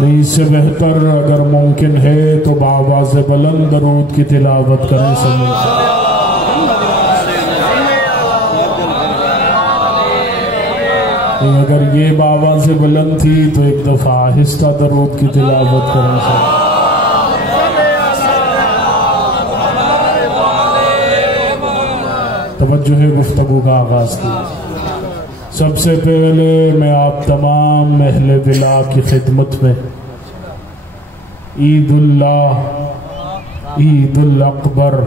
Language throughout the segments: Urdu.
نہیں، اس سے بہتر اگر ممکن ہے تو بآواز بلند درود کی تلاوت کریں صلی اللہ علیہ وسلم۔ اگر یہ بآواز بلند تھی تو ایک دفعہ آہستہ درود کی تلاوت کریں صلی اللہ علیہ وسلم۔ توجہ ہے گفتگو کا آغاز کی۔ سب سے پہلے میں آپ تمام اہل بلا کی خدمت میں عید اللہ، عید الاکبر،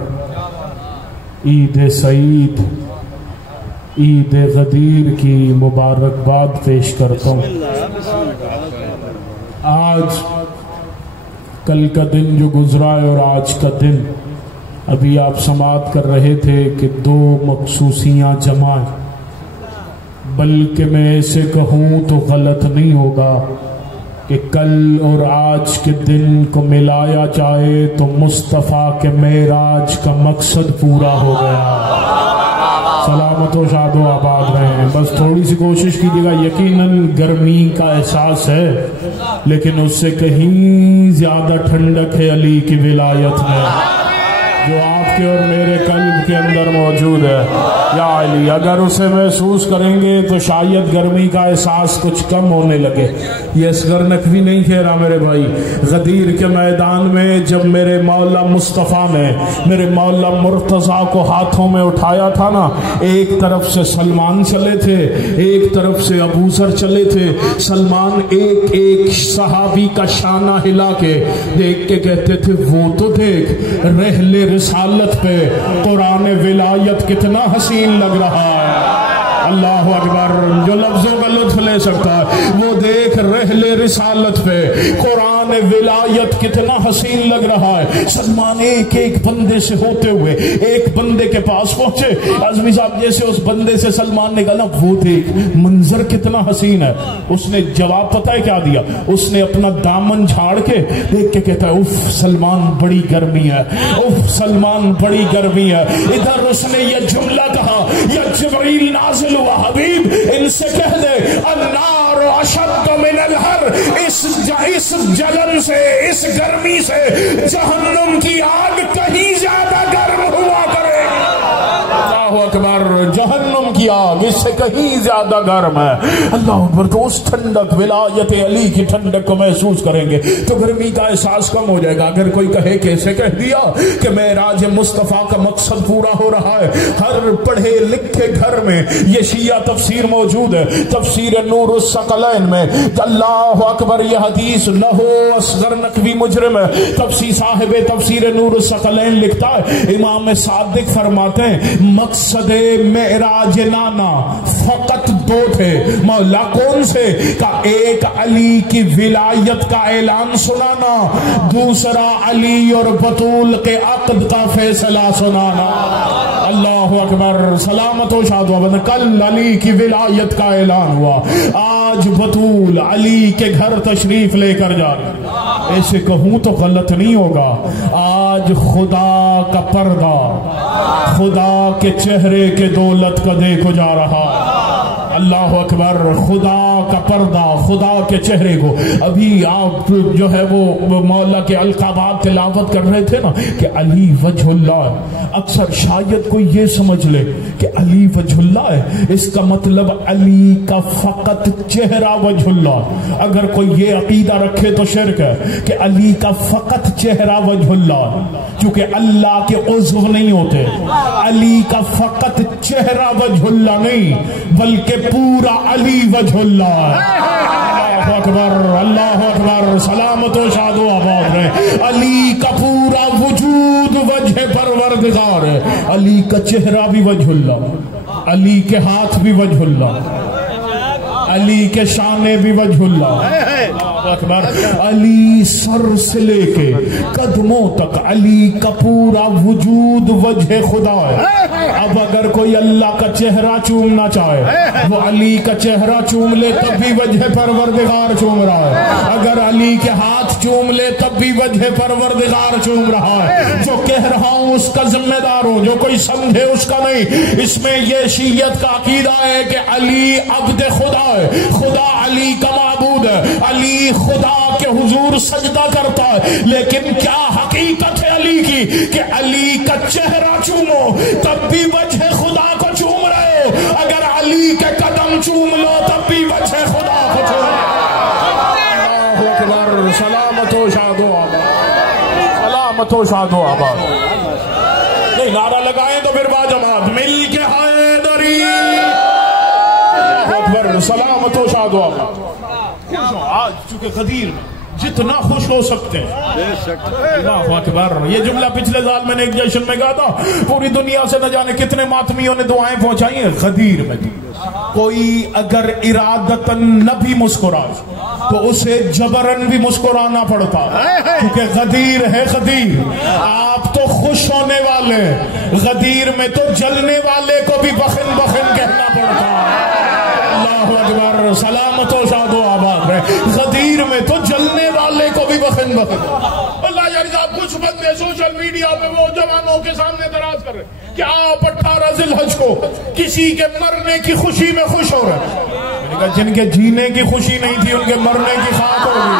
عید سعید، عید غدیر کی مبارکباد پیش کرتا ہوں۔ آج کل کا دن جو گزرا ہے اور آج کا دن، ابھی آپ سماعت کر رہے تھے کہ دو مخصوصیاں جمع ہیں، بلکہ میں ایسے کہوں تو غلط نہیں ہوگا کہ کل اور آج کے دن کو ملایا جائے تو مصطفیٰ کے معراج کا مقصد پورا ہو گیا۔ سلامت و شاد و آباد رہیں۔ بس تھوڑی سی کوشش کیجیے گا، یقیناً گرمی کا احساس ہے لیکن اس سے کہیں زیادہ ٹھنڈک ہے علی کی ولایت میں، جو آپ کے اور میرے قلب کے اندر موجود ہے۔ یا علی، اگر اسے محسوس کریں گے تو شاید گرمی کا احساس کچھ کم ہونے لگے۔ یہ اصغر نقوی نہیں کہہ رہا میرے بھائی، غدیر کے میدان میں جب میرے مولا مصطفیٰ نے میرے مولا مرتضیٰ کو ہاتھوں میں اٹھایا تھا نا، ایک طرف سے سلمان چلے تھے، ایک طرف سے ابو ذر چلے تھے۔ سلمان ایک ایک صحابی کا شانہ ہلا کے دیکھ کے کہتے تھے، وہ تو دیکھ رحل رسالت پہ قرآن ولایت کتنا حسین لگ رہا ہے۔ اللہ اکبر، جو لفظوں کا لطف لے سکتا ہے وہ دیکھ رحل رسالت پہ قرآن ولایت کتنا حسین لگ رہا ہے۔ سلمان ایک ایک بندے سے ہوتے ہوئے ایک بندے کے پاس پہنچے۔ اعظمی صاحب جیسے اس بندے سے سلمان نے کہا نا، وہ دیکھ منظر کتنا حسین ہے، اس نے جواب پتہ ہے کیا دیا؟ اس نے اپنا دامن جھاڑ کے دیکھ کے کہتا ہے، اف سلمان بڑی گرمی ہے، اف سلمان بڑی گرمی ہے۔ ادھر اس نے یہ جملہ کہا، یا جبریل نازل ہوا، حبیب ان سے کہہ دے النار اشد من الحر، اس جلن سے، اس گرمی سے جہنم کی آگ کہیں زیادہ گرم ہوا کرے۔ اللہ اکبر، جہنم کی آگ اس سے کہیں زیادہ گرم ہے۔ اللہ اکبر، تو اس ٹھنڈک ولایت علی کی ٹھنڈک کو محسوس کریں گے تو گرمی کا احساس کم ہو جائے گا۔ اگر کوئی کہے کیسے کہہ دیا کہ معراج مصطفیٰ کا مقصد پورا ہو رہا ہے، ہر پڑھے لکھے گھر میں یہ شیعہ تفسیر موجود ہے، تفسیر نور الثقلین میں۔ اللہ اکبر، یہ حدیث لہو اصغر نقوی مجرم ہے۔ تفسیر صاحب تفسیر نور الثقلین لکھتا ہے، امام صادق فرماتے ہیں مقصد معراج لانا فقط دو تھے۔ مولا کون سے؟ کہ ایک علی کی ولایت کا اعلان سنانا، دوسرا علی اور بطول کے عقد کا فیصلہ سنانا۔ اللہ اکبر، سلامت و شاد و آباد۔ کل علی کی ولایت کا اعلان ہوا، آج بطول علی کے گھر تشریف لے کر جا۔ ایسے کہوں تو غلط نہیں ہوگا، آج خدا کا پردہ خدا کے چہرے کے دولت کا دیکھو جا رہا۔ اللہ اکبر، خدا کا پردہ خدا کے چہرے کو۔ ابھی آپ جو ہے وہ مولا کے القابات تلاوت کر رہے تھے نا کہ علی وجہ اللہ، اکثر شاید کوئی یہ سمجھ لے کہ علی وجہ اللہ ہے، اس کا مطلب علی کا فقط چہرہ وجہ اللہ۔ اگر کوئی یہ عقیدہ رکھے تو شرک ہے کہ علی کا فقط چہرہ وجہ اللہ، کیونکہ اللہ کے عضو نہیں ہوتے۔ علی کا فقط چہرہ وجہ اللہ نہیں بلکہ پورا علی وجہ اللہ ہے۔ اللہ اکبر، اللہ اکبر، سلامت و شاد و آباد رہے۔ علی کا پورا وجود وجہ پروردگار ہے۔ علی کا چہرہ بھی وجہ اللہ، علی کے ہاتھ بھی وجہ اللہ، علی کے شانے بھی وجہ اللہ۔ اکبر، علی سر سے لے کے قدموں تک علی کا پورا وجود وجہ خدا ہے۔ اب اگر کوئی اللہ کا چہرہ چومنا چاہے وہ علی کا چہرہ چوم لے تب بھی وجہ پروردگار چوم رہا ہے، اگر علی کے ہاتھ چوم لے تب بھی وجہ پروردگار چوم رہا ہے۔ جو کہہ رہا ہوں اس کا ذمہ دار ہوں، جو کوئی سمجھے اس کا نہیں۔ اس میں یہ شیعت کا عقیدہ ہے کہ علی عبد خدا ہے، خدا علی کا معبود موجود ہے. علی خدا کے حضور سجدہ کرتا ہے، لیکن کیا حقیقت ہے علی کی کہ علی کا چہرہ چومو تب بھی وجہ خدا کو چوم رہے ہو، اگر علی کے قدم چوم لو تب بھی وجہ خدا کو چوم رہے ہو. اللہ اکبر. سلامت و شاد و آباد، سلامت و شاد و آباد. نہیں نعرہ لگائیں تو پھر با جماعت مل کے حیدری. اللہ اکبر. سلامت و شاد و آباد. آج چونکہ غدیر میں جتنا خوش ہو سکتے ہیں. اللہ اکبر. یہ جملہ پچھلے سال میں نے ایک جشن میں کہا تھا، پوری دنیا سے نہ جانے کتنے ماتمیوں نے دعائیں پہنچائی ہیں غدیر میں. کوئی اگر ارادتاً نہ بھی مسکرائے تو اسے جبرن بھی مسکرانا پڑتا، کیونکہ غدیر ہے غدیر. آپ تو خوش ہونے والے، غدیر میں تو جلنے والے کو بھی بخن بخن کہنا پڑتا. اللہ اکبر. سلامت و شاد و آباد ہے. غدیر میں تو جلنے والے کو بھی بخن بخن. اللہ جاری صاحب کچھ بندے سوشل میڈیا پہ وہ جوانوں کے سامنے دراز کر رہے کہ آپ 18 ذی الحج کو کسی کے مرنے کی خوشی میں خوش ہو رہے ہیں. جن کے جینے کی خوشی نہیں تھی ان کے مرنے کی خاک ہوگی.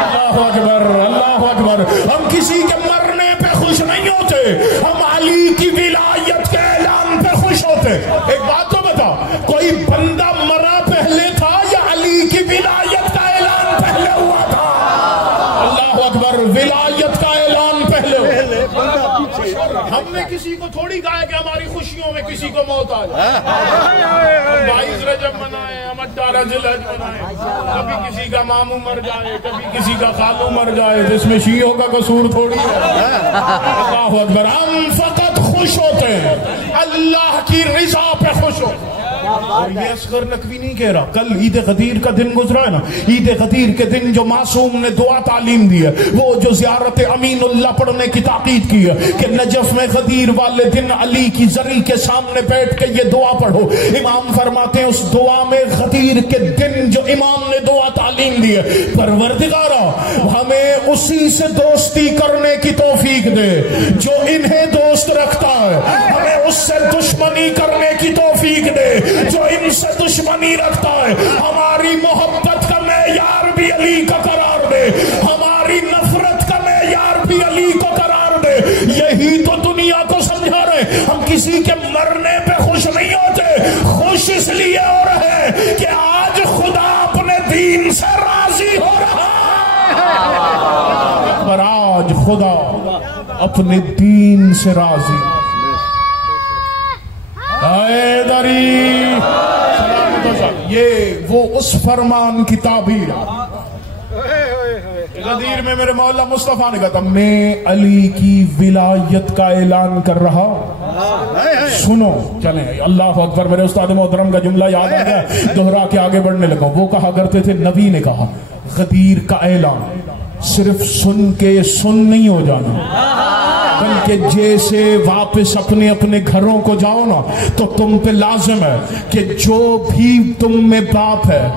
اللہ اکبر. اللہ اکبر. ہم کسی کے مرنے پہ خوش نہیں ہوتے، ہم علی کی ولایت کے اعلان پہ خوش ہوتے. ایک بات تو بتا، کوئی بندہ مرا پہلے تھا یا علی کی ولایت کا اعلان پہلے ہوا تھا؟ اللہ اکبر. ولایت کا اعلان پہلے ہوا. ہم نے کسی کو تھوڑی کہا ہے کہ ہماری خوشیوں میں کسی کو موت آ جائے. ہم 22 رجب منائیں، ہم 18 ذی الحج منائیں، کبھی کسی کا ماموں مر جائے، کبھی کسی کا خالو مر جائے، جس میں شیعوں کا قصور تھوڑی ہے. اللہ اکبر. ہم فقط خوش ہوتے ہیں، اللہ کی رضا پہ خوش ہوتے ہیں. اور یہ اصغر نقوی نہیں کہہ رہا. کل عید غدیر کا دن گزرا ہے نا، عید غدیر کے دن جو معصوم نے دعا تعلیم دی ہے، وہ جو زیارت امین اللہ پڑھنے کی تاکید کی ہے کہ نجف میں غدیر والے دن علی کی زری کے سامنے بیٹھ کے یہ دعا پڑھو. امام فرماتے ہیں اس دعا میں غدیر کے دن جو امام نے دعا تعلیم دی ہے، پروردگارا ہمیں اسی سے دوستی کرنے کی توفیق دے جو انہیں دوست رکھتا ہے، ہمیں اس سے دشمنی کرنے کی توفیق دے جو ان سے دشمنی رکھتا ہے. ہماری محبت کا معیار بھی علی کا قرار دے، ہماری نفرت کا معیار بھی علی کو قرار دے. یہی تو دنیا کو سمجھا رہے. ہم کسی کے مرنے پہ خوش نہیں ہوتے، خوش اس لیے ہو رہے کہ آج خدا اپنے دین سے راضی ہو رہا ہے. پر آج خدا اپنے دین سے راضی. یہ وہ اس فرمان کی تعبیر. غدیر میں میرے مولا مصطفیٰ نے کہا تھا میں علی کی ولایت کا اعلان کر رہا. سنو چلیں. اللہ اکبر. میرے استاد محترم کا جملہ یاد آ گیا، دوہرا کے آگے بڑھنے لگا. وہ کہا کرتے تھے، نبی نے کہا غدیر کا اعلان صرف سن کے سن نہیں ہو جانا، بلکہ جیسے واپس اپنے اپنے گھروں کو جاؤ نا تو تم پہ لازم ہے کہ جو بھی تم میں باپ ہے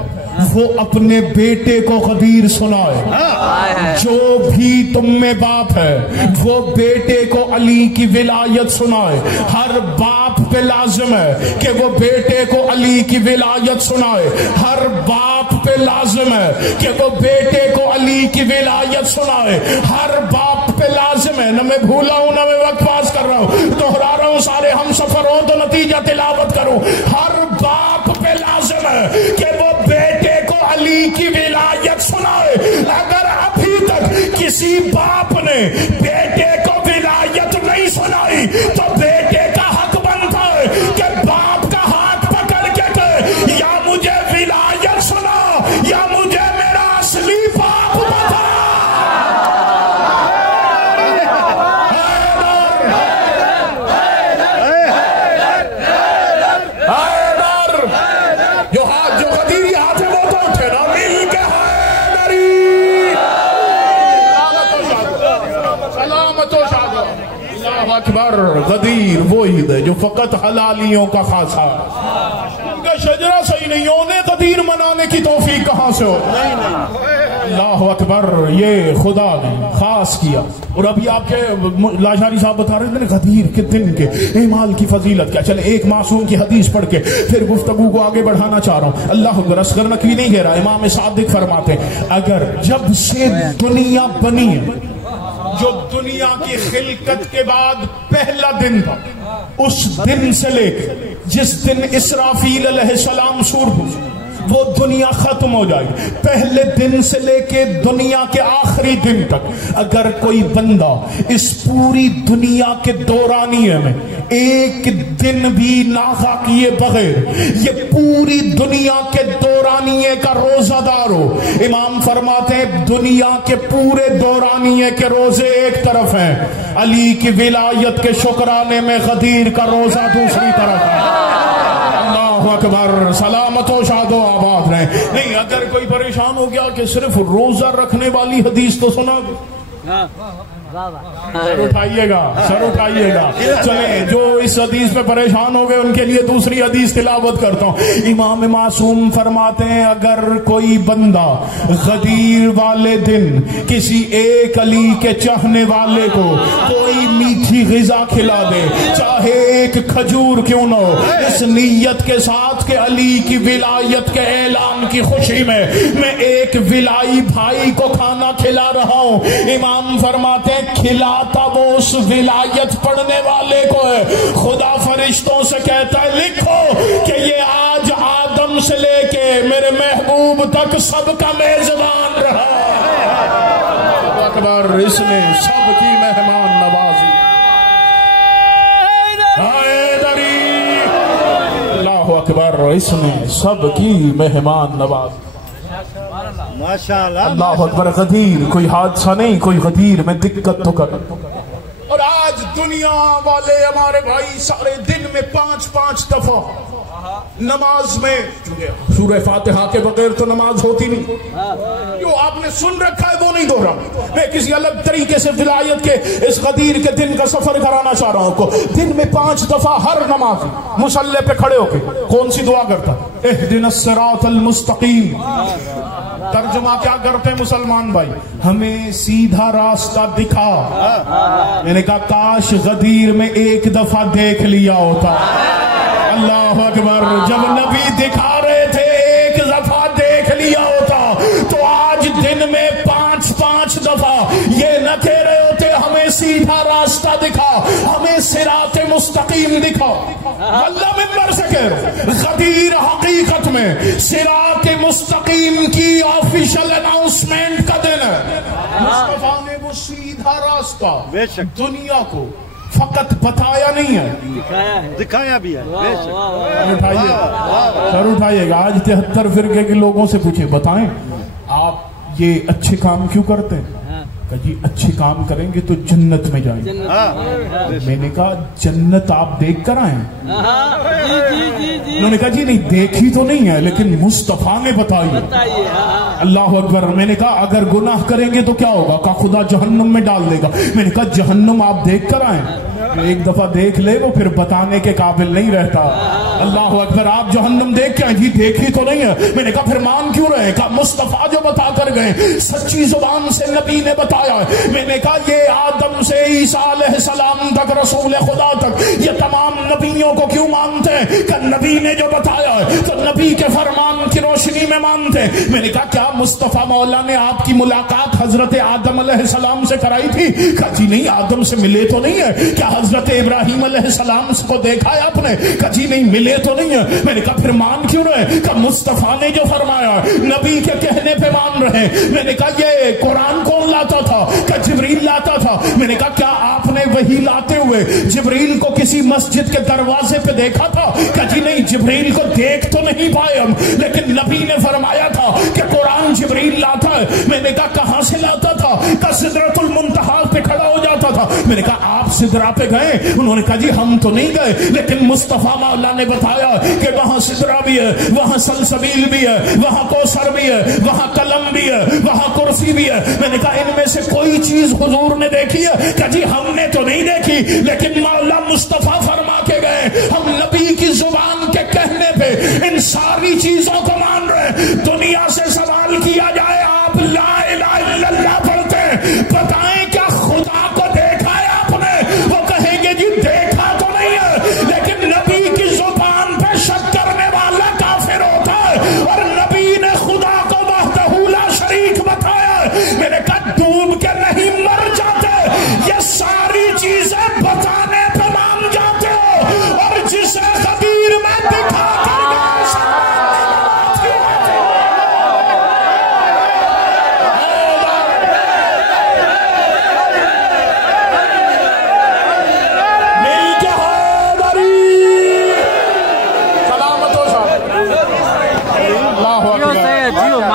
وہ اپنے بیٹے کو غدیر سنائے. جو بھی تم میں باپ ہے وہ بیٹے کو علی کی ولایت سنائے. ہر باپ پہ لازم ہے کہ وہ بیٹے کو علی کی ولایت سنائے. ہر باپ پہ لازم ہے کہ وہ بیٹے کو علی کی ولایت سنائے. ہر باپ پہ لازم ہے. نہ میں بھولا ہوں نہ میں وقت پاس کر رہا ہوں، دوہرا رہا ہوں. سارے ہم سفر ہوں تو نتیجہ تلاوت کروں. ہر باپ پہ لازم ہے کہ وہ بیٹے کو علی کی ولایت سنائے. اگر ابھی تک کسی باپ نے بیٹے کو ولایت نہیں سنائی تو بیٹے کا حق بنتا ہے کہ باپ کا ہاتھ پکڑ کے کہے یا مجھے ولایت سنا یا مجھے میرا اصلی باپ بتا. اکبر. غدیر وہ عید ہے جو فقط حلالیوں کا خاصا ہے. ان کا شجرہ صحیح نہیں، انہیں غدیر منانے کی توفیق کہاں سے ہو؟ اللہ اکبر، یہ خدا نے خاص کیا. اور ابھی آپ کے لاشاری صاحب بتا رہے تھے غدیر کے دن کے اعمال کی فضیلت کیا. چلے ایک معصوم کی حدیث پڑھ کے پھر گفتگو کو آگے بڑھانا چاہ رہا ہوں. اللہ اکبر، اصغر نقوی نہیں کہہ رہا، امام صادق فرماتے ہیں اگر جب سے دنیا بنی ہے، جو دنیا کی خلقت کے بعد پہلا دن تھا، اس دن سے لے کے جس دن اسرافیل علیہ السلام سور پھونکے وہ دنیا ختم ہو جائے گی. پہلے دن سے لے کے دنیا کے آخری دن تک اگر کوئی بندہ اس پوری دنیا کے دورانیے میں ایک دن بھی ناغا کیے بغیر یہ پوری دنیا کے دورانیے کا روزہ دار ہو، امام فرماتے ہیں دنیا کے پورے دورانیے کے روزے ایک طرف ہیں، علی کی ولایت کے شکرانے میں غدیر کا روزہ دوسری طرف ہے. اللہ اکبر، سلامت و شاد و آباد رہے. نہیں اگر کوئی پریشان ہو گیا کہ صرف روزہ رکھنے والی حدیث تو سنا دے، سر اٹھائیے گا، سر اٹھائیے گا. چلیں جو اس حدیث میں پریشان ہو گئے ان کے لیے دوسری حدیث تلاوت کرتا ہوں. امام معصوم فرماتے ہیں اگر کوئی بندہ غدیر والے دن کسی ایک علی کے چاہنے والے کو کوئی میٹھی غذا کھلا دے، چاہے ایک کھجور کیوں نہ ہو، اس نیت کے ساتھ کہ علی کی ولایت کے اعلان کی خوشی میں ایک ولائی بھائی کو کھانا کھلا رہا ہوں، امام فرماتے ہیں کھلاتا وہ اس ولایت پڑھنے والے کو ہے، خدا فرشتوں سے کہتا ہے لکھو کہ یہ آج آدم سے لے کے میرے محبوب تک سب کا میزبان رہا. اکبر، اس نے سب کی مہمان نوازی. اللہ اکبر، اس نے سب کی مہمان نوازی. ماشاءاللہ، اللہ اکبر. غدیر کوئی حادثہ نہیں، کوئی غدیر میں دقت تو کر. اور آج دنیا والے ہمارے بھائی سارے دن میں 5 دفعہ نماز میں سورہ فاتحہ کے بغیر تو نماز ہوتی نہیں، جو آپ نے سن رکھا ہے وہ نہیں دوہرا. میں کسی الگ طریقے سے ولایت کے اس غدیر کے دن کا سفر کرانا چاہ رہا ہوں کو. دن میں 5 دفعہ ہر نماز مصلی پہ کھڑے ہو کے کون سی دعا کرتا؟ اہدنا الصراط المستقیم. ترجمہ کیا کرتے ہیں مسلمان بھائی؟ ہمیں سیدھا راستہ دکھا. میں نے کہا کاش غدیر میں ایک دفعہ دیکھ لیا ہوتا. اللہ اکبر، جب نبی دکھا رہے تھے ایک دفعہ دیکھ لیا ہوتا تو آج دن میں 5 دفعہ یہ نہ کہہ رہے ہوتے ہمیں سیدھا راستہ دکھا، ہمیں صراط مستقیم دکھا. اللہ ممبر سے کہہ رہے غدیر حقیقت میں صراط مستقیم کی آفیشل اناؤنسمنٹ کا دن ہے. مصطفیٰ نے وہ سیدھا راستہ دنیا کو فقط بتایا نہیں ہے، دکھایا بھی ہے. سر اٹھائیے گا. آج 73 فرقے کے لوگوں سے پوچھے بتائیں آپ یہ اچھے کام کیوں کرتے ہیں؟ کہ جی اچھے کام کریں گے تو جنت میں جائیں گے. میں نے کہا جنت آپ دیکھ کر آئے؟ انہوں نے کہا جی نہیں دیکھی تو نہیں ہے لیکن مصطفیٰ نے بتائی. اللہ اکبر. میں نے کہا اگر گناہ کریں گے تو کیا ہوگا؟ کہا خدا جہنم میں ڈال دے گا. میں نے کہا جہنم آپ دیکھ کر آئے؟ ایک دفعہ دیکھ لے وہ پھر بتانے کے قابل نہیں رہتا. اللہ اکبر. آپ جہنم دیکھ کے جی دیکھی تو نہیں ہے. میں نے کہا پھر مان کیوں رہے؟ کہا مصطفیٰ جو بتا کر گئے سچی زبان سے نبی نے بتایا. میں نے کہا یہ آدم سے عیسیٰ علیہ السلام تک رسول خدا تک یہ تمام نبیوں کو کیوں مانتے ہیں؟ کہ نبی نے جو بتایا ہے تو نبی کے فرمان کی روشنی میں مانتے ہیں. میں نے کہا کیا مصطفیٰ مولا نے آپ کی ملاقات حضرت آدم علیہ السلام سے کرائی تھی؟ کہا جی نہیں آدم سے ملے تو نہیں ہے. کیا حضرت ابراہیم علیہ السلام کو دیکھا ہے آپ نے؟ کہا جی نہیں ملے تو نہیں ہے. میں نے کہا پھر مان کیوں رہے؟ کہ مصطفیٰ نے جو فرمایا نبی کے کہنے پہ مان رہے. میں نے کہا یہ قرآن کون لاتا تھا؟ کہ جبریل لاتا تھا. میں نے کہا کیا آپ نے وہی لاتے ہوئے جبریل کو کسی مسجد کے دروازے پہ دیکھا تھا؟ کہ جی نہیں جبریل کو دیکھ تو نہیں پائے ہم لیکن نبی نے فرمایا تھا کہ قرآن جبریل لاتا ہے. میں نے کہا کہاں سے لاتا تھا؟ کہ سدرۃ المنتہا پہ کھڑا ہو جاتا تھا. میں نے کہا آپ سدرا پہ گئے؟ انہوں نے کہا جی ہم تو نہیں گئے لیکن مصطفیٰ مولا نے بتایا کہ وہاں سدرا بھی ہے، وہاں سلسبیل بھی ہے، وہاں کوثر بھی ہے، وہاں قلم بھی ہے، وہاں کرسی بھی ہے. میں نے کہا ان میں سے کوئی چیز حضور نے دیکھی ہے؟ کہ جی ہم نے تو نہیں دیکھی لیکن مولا مصطفیٰ فرما کے گئے ہم نبی کی زبان کے کہنے پہ ان ساری چیزوں کو مان رہے. دنیا سے سوال کیا جائے آپ لائے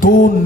2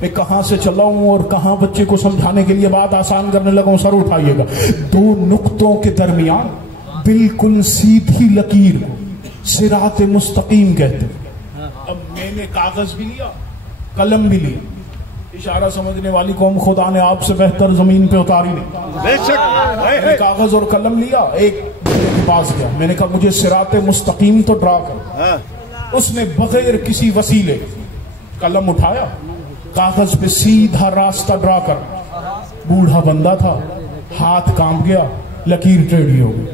میں کہاں سے چلا ہوں اور کہاں بچے کو سمجھانے کے لیے بات آسان کرنے لگا ہوں. سر اٹھائیے گا. دو نقطوں کے درمیان بالکل سیدھی لکیر کو صراط مستقیم کہتے ہیں. اب میں نے کاغذ بھی لیا, قلم بھی لیا. اشارہ سمجھنے والی قوم خدا نے آپ سے بہتر زمین پہ اتاری نہیں. بے شک میں نے کاغذ اور قلم لیا, ایک کے پاس گیا, میں نے کہا مجھے صراط مستقیم تو ڈرا کر. اس نے بغیر کسی وسیلے قلم اٹھایا, کاغذ پہ سیدھا راستہ ڈرا کر. بوڑھا بندہ تھا, ہاتھ کانپ گیا, لکیر ٹیڑھی ہو گئی.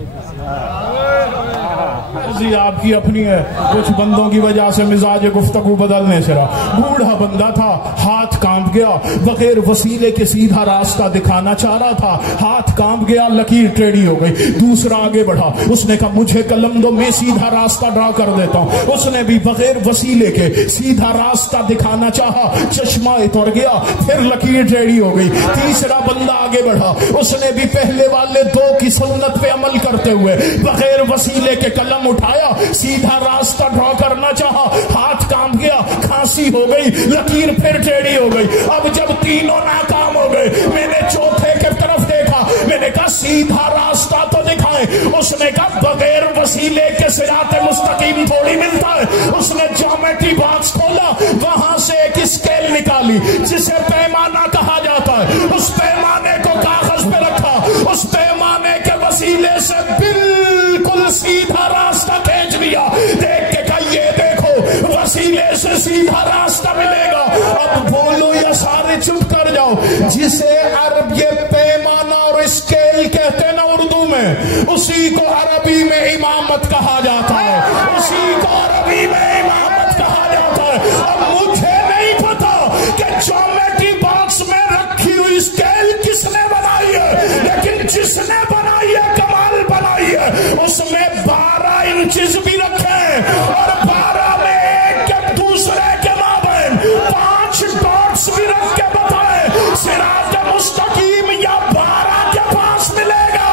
آپ کی اپنی ہے, کچھ بندوں کی وجہ سے مزاج گفتگو بدلنے سے رہا. بوڑھا بندہ تھا, ہاتھ کانپ گیا, بغیر وسیلے کے سیدھا راستہ دکھانا چاہ رہا تھا, ہاتھ کانپ گیا, لکیر ٹیڑھی ہو گئی. دوسرا آگے بڑھا, اس نے کہا مجھے قلم دو, میں سیدھا راستہ ڈرا کر دیتا ہوں. اس نے بھی بغیر وسیلے کے سیدھا راستہ دکھانا چاہا, چشمہ اتر گیا, پھر لکیر ٹیڑھی ہو گئی. تیسرا بندہ آگے بڑھا, اس نے بھی پہلے والے دو کی سنت پہ عمل کرتے ہوئے بغیر وسیلے کے قلم اٹھایا, سیدھا راستہ ڈرا کرنا چاہا, ہاتھ کانپ گیا, کھانسی ہو گئی, لکیر پھر ٹیڑھی ہو گئی. اب جب تینوں ناکام ہو گئے, میں نے چوتھے کی طرف دیکھا, میں نے کہا سیدھا راستہ تو دکھائیں. اس نے کہا بغیر وسیلے کے صراط مستقیم تھوڑی ملتا ہے. اس نے جیومیٹری باکس کھولا, وہاں سے ایک اسکیل نکالی جسے پیمانہ کہا جاتا ہے. اس پیمانے کو کاغذ پہ رکھا, اس پیمانے کے وسیلے سے بالکل سیدھا راستہ کھینچ دیا. دیکھ کے کہا یہ دیکھو وسیلے سے سیدھا راستہ ملے گا. اب بولو یا سارے چپ کر جاؤ. جسے عرب یہ پیمانہ اور اسکیل کہتے ہیں نا اردو میں, اسی کو عربی میں امامت کہا جاتا ہے. اسی کو عربی میں امامت کہا جاتا ہے. اب مجھے نہیں پتا کہ جیومیٹری باکس میں رکھی ہوئی اسکیل کس نے بنائی ہے, لیکن جس نے بنائی ہے کمال بنائی ہے. اس میں 12 انچز بھی رکھے ہیں اور 12 میں ایک کے دوسرے کے مابین 5 ڈاٹس بھی رکھ کے بتائے صراط مستقیم یا 12 کے پاس ملے گا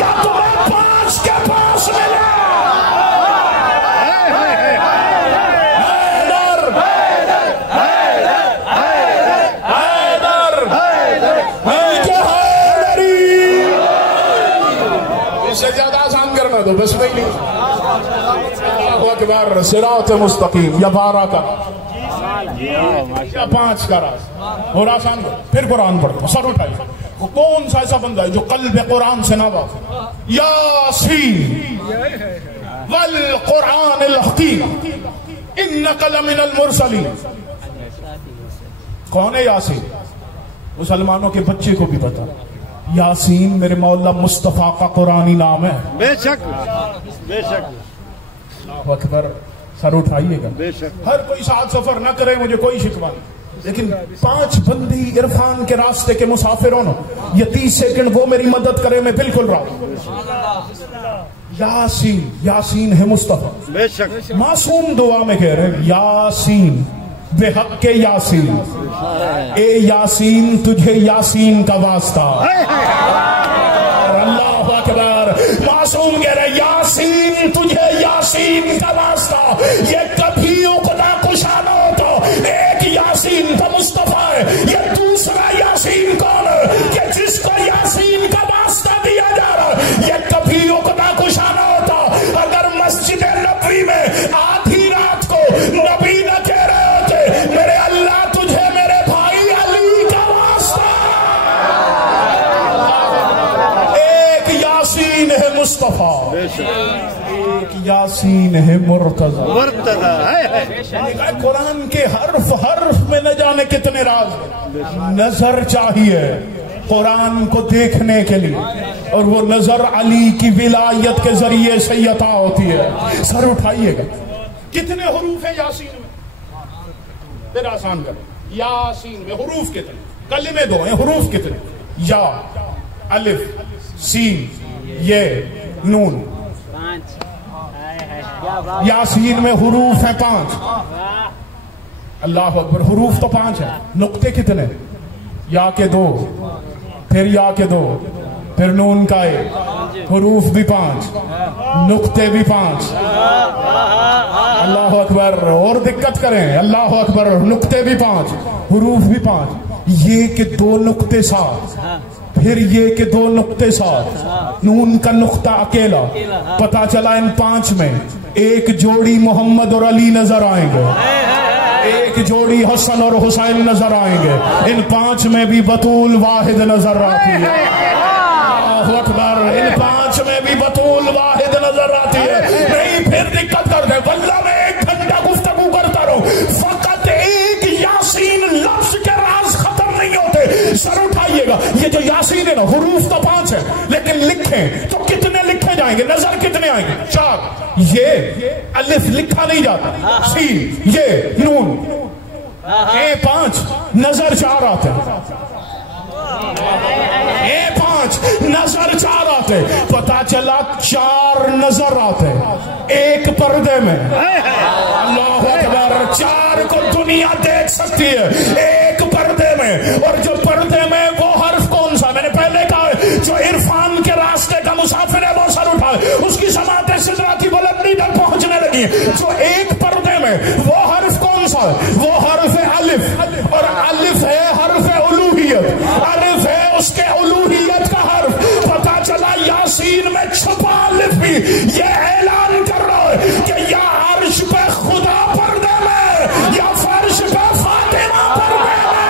یا تمہیں 5 کے پاس ملے گا. سے زیادہ آسان کرنا دو, بس نہیں. اللہ اکبر. صراط مستقیم یا 12 کا یا 5 کا راستہ, اور آسان کرو. پھر قرآن پڑھو, سر اٹھائیے. وہ کون سا ایسا بندہ ہے جو قلب قرآن سے نہ واقف؟ یاسین والقرآن الحکیم انک لمن المرسلین. کون ہے یاسین؟ مسلمانوں کے بچے کو بھی پتا. یاسین میرے مولا مصطفیٰ کا قرآنی نام ہے. بے شک بے شک. اللہ اکبر. سر اٹھائیے گا. بے شک. ہر کوئی ساتھ سفر نہ کرے, مجھے کوئی شکوہ نہیں, لیکن 5 بندی عرفان کے راستے کے مسافر ہوں, یہ 30 سیکنڈ وہ میری مدد کرے, میں بالکل راضی. یاسین, یاسین ہے مصطفیٰ. بے شک. معصوم دعا میں کہہ رہے ہیں یاسین بے حق کے یاسین, اے یاسین تجھے یاسین کا واسطہ. اللہ اکبر. معصوم کہہ رہے یاسین تجھے یاسین کا واسطہ. یہ کبھی عقدہ کشا نہ ہوتا. ایک یاسین تو مصطفیٰ ہے, یہ دوسرا یاسین کون ہے کہ جس کو یاسین کا واسطہ دیا جا رہا ہے, یہ کبھی عقدہ کشا نہ ہوتا. اگر مسجد نبوی میں آدھی رات کو نبی نہ کہہ رہے ہوتے میرے اللہ تجھے میرے بھائی علی کا واسطہ, ایک یاسین ہے مصطفیٰ, ایک یاسین ہے مرتضی. قرآن کے حرف حرف میں نہ جانے کتنے راز. نظر چاہیے قرآن کو دیکھنے کے لیے, اور وہ نظر علی کی ولایت کے ذریعے سے عطا ہوتی ہے. سر اٹھائیے گا. کتنے حروف ہیں یاسین میں؟ پھر آسان کریں. یاسین میں حروف کتنے؟ کلمے 2 ہیں, حروف کتنے؟ یا, الف, سین, یہ, نون. یاسین میں حروف ہیں 5. اللہ اکبر. حروف تو 5 ہیں, نقطے کتنے؟ یا کے 2, پھر یا کے 2, پھر نون کا 1. حروف بھی 5, نقطے بھی 5. اللہ اکبر. اور دقت کریں. اللہ اکبر. نقطے بھی 5, حروف بھی 5, یہ کہ 2 نقطے ساتھ, پھر یہ کہ 2 نقطے ساتھ, نون کا نقطہ اکیلا. پتا چلا ان 5 میں ایک جوڑی محمد اور علی نظر آئیں گے, ایک جوڑی حسن اور حسین نظر آئیں گے. ان 5 میں بھی بطول واحد نظر آتی ہے. اللہ اکبر, ان 5 میں بھی بطول واحد نظر آتی ہے. نہیں پھر دقت کر دے, واللہ میں 1 گھنٹہ گفتگو کرتا رہوں, فقط ایک یاسین لفظ کے راز ختم نہیں ہوتے. سر اٹھائیے گا, یہ جو یاسین ہے نا, حروف تو 5 ہے, لیکن لکھیں تو کتنے لکھے جائیں گے, نظر کتنے آئیں گے؟ 4. یہ الف لکھا نہیں جاتا, سین, یہ نون, اے 5 نظر 4 آتے ہیں, اے 5 نظر 4 آتے. پتا چلا 4 نظر آتے ایک پردے میں. اللہ اکبر, 4 کو دنیا دیکھ سکتی ہے ایک پردے میں. اور جو پردے میں وہ حرف کون سا؟ میں نے پہلے کہا جو عرفان کے راستے کا مسافر ہے وہ سر اٹھائے, اس کی سماعتیں سدراتی بلندی تک پہنچنے لگی. جو ایک پردے میں وہ حرف کون سا؟ وہ حرف الف, اور الف ہے حرف الوہیت, الف ہے اس کے الوہیت کا حرف. پتا چلا یاسین میں چھپا الف بھی یہ اعلان کر رہا ہے کہ یا عرش پہ خدا پردے میں, یا فرش پہ فاطمہ پردے میں.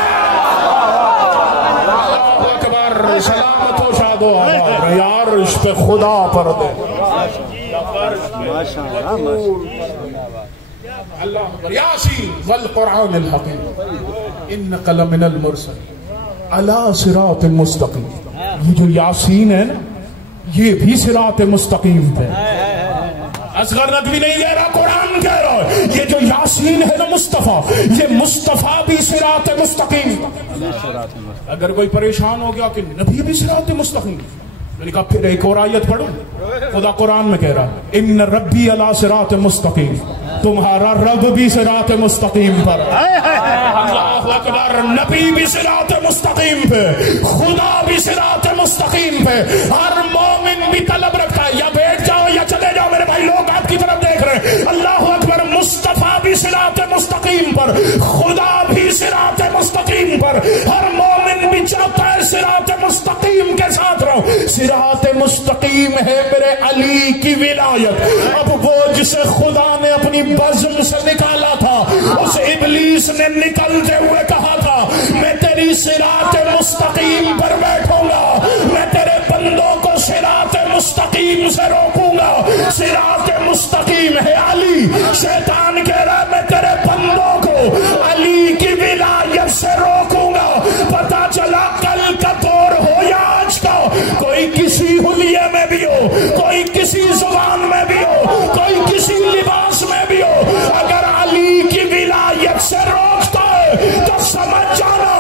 اللہ اکبر, سلامت و شاد و آباد, یا عرش پہ خدا پردے. اللہ اکبر. یاسین والقرآن الحکیم انک لمن المرسلین علی صراط مستقیم. یہ جو یاسین ہے نا, یہ بھی صراط مستقیم پہ. اصغر ندوی نہیں کہہ رہا, قرآن کہہ رہا ہے. یہ جو یاسین ہے نا مصطفیٰ, یہ مصطفیٰ بھی صراط مستقیم. اگر کوئی پریشان ہو گیا کہ نبی بھی صراط مستقیم, میں نے کہا پھر ایک اور آیت پڑھو. خدا قرآن میں کہہ رہا ان ربی علی صراط مستقیم, تمہارا رب بھی صراط مستقیم پر. اللہ اکبر, نبی بھی صراط مستقیم پہ, خدا بھی صراط مستقیم پہ. ہر مومن بھی طلب رکھتا ہے, یا بیٹھ جاؤ یا چلے جاؤ. میرے بھائی لوگ آپ کی طرف دیکھ رہے ہیں. اللہ اکبر, مصطفیٰ بھی صراط مستقیم پر, خدا بھی صراط مستقیم پر. ہر مومن بھی چاہتا ہے صراط مستقیم کے ساتھ رہو. صراط مستقیم ہے میرے علی کی ولایت. اب وہ جسے خدا نے اپنی بزم سے نکالا تھا, اس ابلیس نے نکلتے ہوئے کہا تھا میں تیری صراط مستقیم پر بیٹھوں گا, میں تیرے بندوں کو صراط مستقیم سے روکوں گا. صراط مستقیم ہے علی. شیطان کہہ رہا ہے میں تیرے بندوں کو علی کی ولایت سے روکوں گا. پتا چلا کل کا دور ہو یا آج کا, کوئی کسی حلیے میں بھی ہو, کوئی کسی زبان میں بھی ہو, کوئی کسی لباس میں بھی ہو, اگر علی کی ولایت سے روکتا ہے تو سمجھ جانا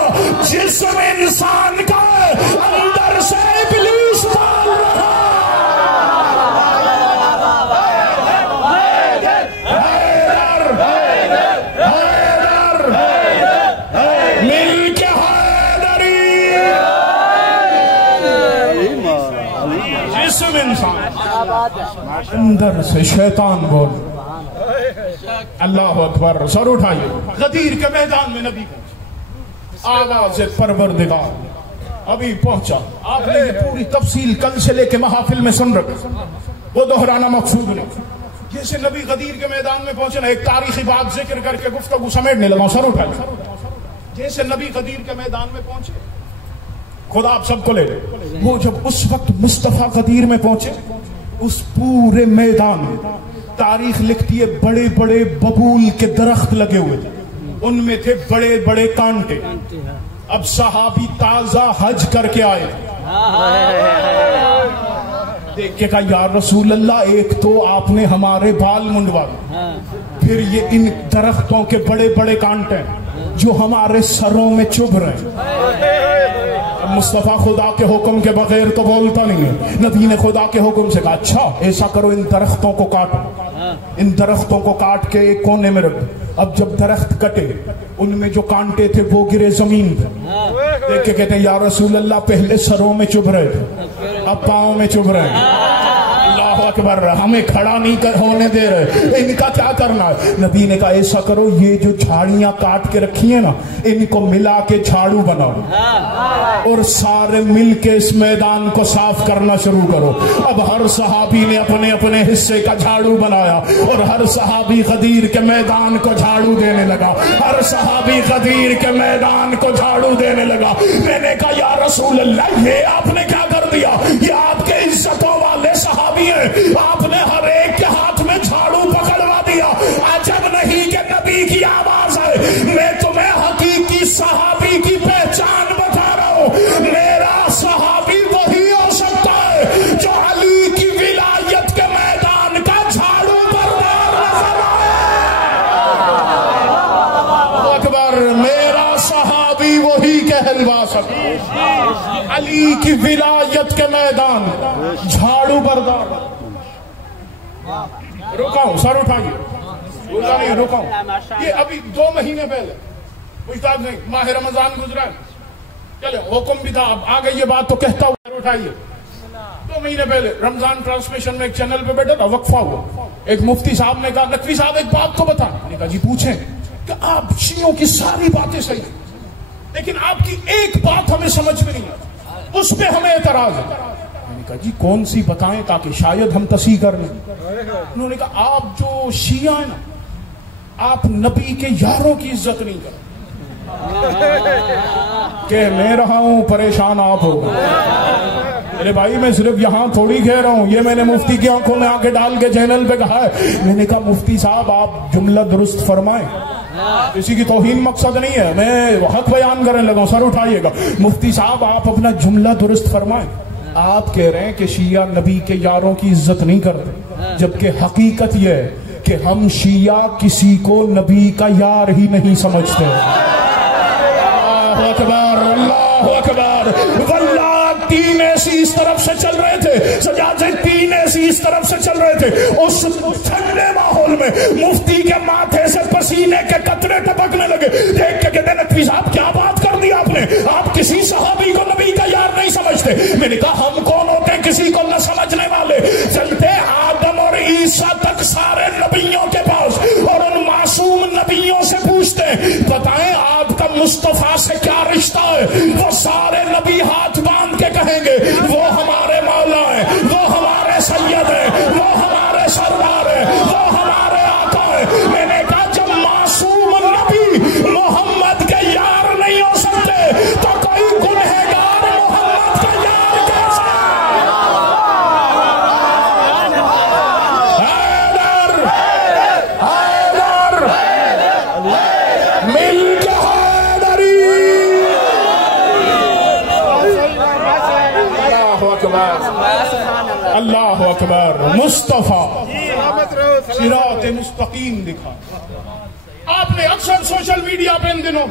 جسم انسان کا اندر سے ابلیس پال رہا. مل کے حیدری, جسم انسان اندر سے شیطان بول. اللہ اکبر, سر اٹھائیے. غدیر کے میدان میں نبی پہنچا, آواز پروردگار ابھی پہنچا. آپ نے یہ پوری تفصیل کل سے لے کے محافل میں سن رکھا, وہ دہرانا مقصود نہیں. جیسے نبی غدیر کے میدان میں پہنچے نا, ایک تاریخی بات ذکر کر کے گفتگو سمیٹنے لگا. سر اٹھائیے. جیسے نبی غدیر کے میدان میں پہنچے, خدا آپ سب کو لے لے, وہ جب اس وقت مصطفیٰ غدیر میں پہنچے, اس پورے میدان میں تاریخ لکھتی ہے بڑے بڑے ببول کے درخت لگے ہوئے تھے, ان میں تھے بڑے بڑے کانٹے. اب صحابی تازہ حج کر کے آئے, دیکھ کے کہا یا رسول اللہ, ایک تو آپ نے ہمارے بال منڈوا, پھر یہ ان درختوں کے بڑے بڑے کانٹے جو ہمارے سروں میں چبھ رہے ہیں. مصطفیٰ خدا کے حکم کے بغیر تو بولتا نہیں ہے. نبی نے خدا کے حکم سے کہا اچھا ایسا کرو, ان درختوں کو کاٹو, ان درختوں کو کاٹ کے ایک کونے میں رکھو. اب جب درخت کٹے, ان میں جو کانٹے تھے وہ گرے زمین پہ. دیکھ کے کہتے ہیں یا رسول اللہ, پہلے سروں میں چبھ رہے تھے, اب پاؤں میں چبھ رہے ہیں. اللہ اکبر، ہمیں کھڑا نہیں ہونے دے رہے، ان کا کیا کرنا ہے؟ نبی نے کہا ایسا کرو، یہ جو جھاڑیاں کاٹ کے رکھی ہیں نا ان کو ملا کے جھاڑو بناؤ اور سارے مل کے اس میدان کو صاف کرنا شروع کرو۔ اب ہر صحابی نے اپنے اپنے حصے کا جھاڑو بنایا اور ہر صحابی غدیر کے میدان کو جھاڑو دینے لگا، ہر صحابی غدیر کے میدان کو جھاڑو دینے لگا۔ میں نے کہا یا رسول اللہ، یہ آپ نے کیا کر دیا؟ یہ آپ کے عزتوں والے صحابی ہیں، آپ نے ہر ایک کے ہاتھ میں جھاڑو پکڑوا دیا۔ عجب نہیں کہ نبی کی آواز ہے۔ میں تمہیں حقیقی صحابی کی پہچان بتا رہا ہوں، میرا صحابی وہی ہو سکتا ہے جو علی کی ولایت کے میدان کا جھاڑو بردار نظر آئے۔ اکبر، میرا صحابی وہی کہلوا سکتا ہے، علی کی ولایت کے میدان جھاڑو بردار۔ رکا ہوں، سر اٹھائیے، نہیں رکا ہوں۔ یہ ابھی 2 مہینے پہلے مجتاز نہیں، ماہ رمضان گزرا ہے، چلے حکم بھی تھا، اب آ گئی یہ بات تو کہتا ہوں، سر اٹھائیے۔ 2 مہینے پہلے رمضان ٹرانسمیشن میں ایک چینل پہ بیٹھا تھا، وقفہ ہوا، ایک مفتی صاحب نے کہا نقوی صاحب ایک بات کو بتا۔ میں نے کہا جی پوچھیں۔ کہ آپ شیعوں کی ساری باتیں صحیح ہیں لیکن آپ کی ایک بات ہمیں سمجھ میں نہیں آتی، اس پہ ہمیں اعتراض ہے۔ میں نے کہا جی کون سی بتائیں تاکہ شاید ہم تصحیح کر لیں۔ انہوں نے کہا آپ جو شیعہ ہیں نا، آپ نبی کے یاروں کی عزت نہیں کرتے۔ کہ میں رہا ہوں پریشان آپ ہو گئے۔ میرے بھائی میں صرف یہاں تھوڑی کہہ رہا ہوں، یہ میں نے مفتی کی آنکھوں میں آنکھیں ڈال کے چینل پہ کہا ہے۔ میں نے کہا مفتی صاحب آپ جملہ درست فرمائیں، کسی کی توہین مقصد نہیں ہے، میں حق بیان کرنے لگا ہوں، سر اٹھائیے گا۔ مفتی صاحب آپ اپنا جملہ درست فرمائیں۔ آپ کہہ رہے ہیں کہ شیعہ نبی کے یاروں کی عزت نہیں کرتے، جبکہ حقیقت یہ ہے کہ ہم شیعہ کسی کو نبی کا یار ہی نہیں سمجھتے۔ اللہ اکبر، اللہ اکبر۔ واللہ 3 ایسی اس طرف سے چل رہے تھے، سجاد سے 3 ایسی اس طرف سے چل رہے تھے، اس ٹھنڈے ماحول میں مفتی کے ماتھے سے پسینے کے قطرے ٹپکنے لگے۔ دیکھ کے کہتے نقوی صاحب کیا بات کر دی آپ نے، آپ کسی صحابی کو نبی کا یار نہیں سمجھتے۔ میں نے کہا ہم کون ہوتے کسی کو نہ سمجھنے والے؟ چلتے آدم اور عیسیٰ تک سارے نبیوں کے پاس اور ان معصوم نبیوں سے پوچھتے بتائیں آپ کا مصطفیٰ سے کیا رشتہ ہے؟ وہ سارے نبی ہاتھ باندھ کے کہیں گے وہ ہمارے مولا ہیں، وہ ہمارے سید ہیں، وہ ہمارے سردار ہیں، وہ ہمارے آقا ہیں۔ میں نے کہا جب معصوم نبی محمد کے یار نہیں ہو سکتے تو کوئی گنہگار محمد کا یار کیسے؟ حیدر مل کے حیدری۔ اللہ اکبر، مصطفیٰ صراط مستقیم دکھا۔ آپ نے اکثر سوشل میڈیا پہ ان دنوں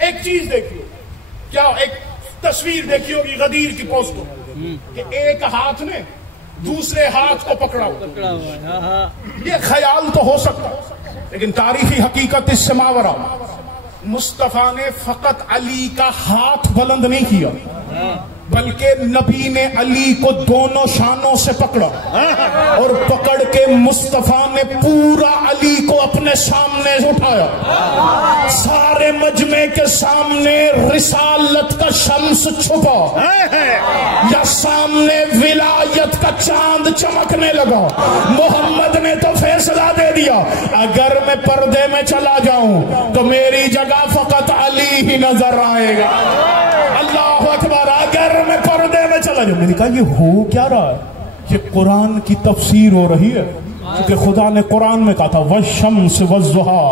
ایک چیز دیکھی، کیا ایک تصویر دیکھی ہوگی غدیر کی پوسٹوں کہ ایک ہاتھ نے دوسرے ہاتھ کو پکڑا ہوا۔ یہ خیال تو ہو سکتا لیکن تاریخی حقیقت اس سے ماورا۔ مصطفیٰ نے فقط علی کا ہاتھ بلند نہیں کیا بلکہ نبی نے علی کو دونوں شانوں سے پکڑا اور پکڑ کے مصطفیٰ نے پورا علی کو اپنے سامنے اٹھایا، سارے مجمع کے سامنے رسالت کا شمس چھپا یا سامنے ولایت کا چاند چمکنے لگا۔ محمد نے تو فیصلہ دے دیا اگر میں پردے میں چلا جاؤں تو میری جگہ فقط علی ہی نظر آئے گا۔ اللہ اکبر، اگر میں پردے میں چلا جاؤں۔ میں نے کہا یہ ہو کیا رہا ہے؟ یہ قرآن کی تفسیر ہو رہی ہے، کیونکہ خدا نے قرآن میں کہا تھا والشمس والضحیٰ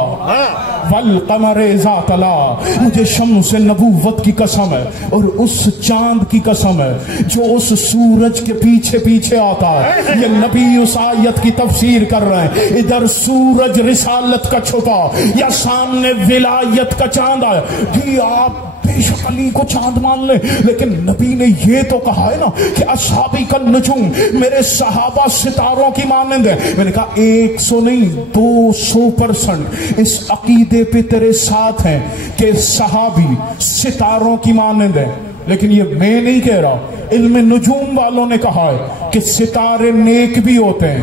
والقمر اذا تلا۔ مجھے شمس نبوت کی قسم ہے اور اس چاند کی قسم ہے جو اس سورج کے پیچھے پیچھے آتا ہے۔ یہ نبی اس آیت کی تفسیر کر رہے ہیں، ادھر سورج رسالت کا چھپا یا سامنے ولایت کا چاند آیا۔ جی آپ بے شک علی کو چاند مان لیں لیکن نبی نے یہ تو کہا ہے نا کہ اصحابی کا نجوم، میرے صحابہ ستاروں کی مانند ہیں۔ میں نے کہا 100 نہیں 200% اس عقیدے پہ تیرے ساتھ ہیں کہ صحابی ستاروں کی مانند ہیں۔ لیکن یہ میں نہیں کہہ رہا، علم نجوم والوں نے کہا ہے کہ ستارے نیک بھی ہوتے ہیں،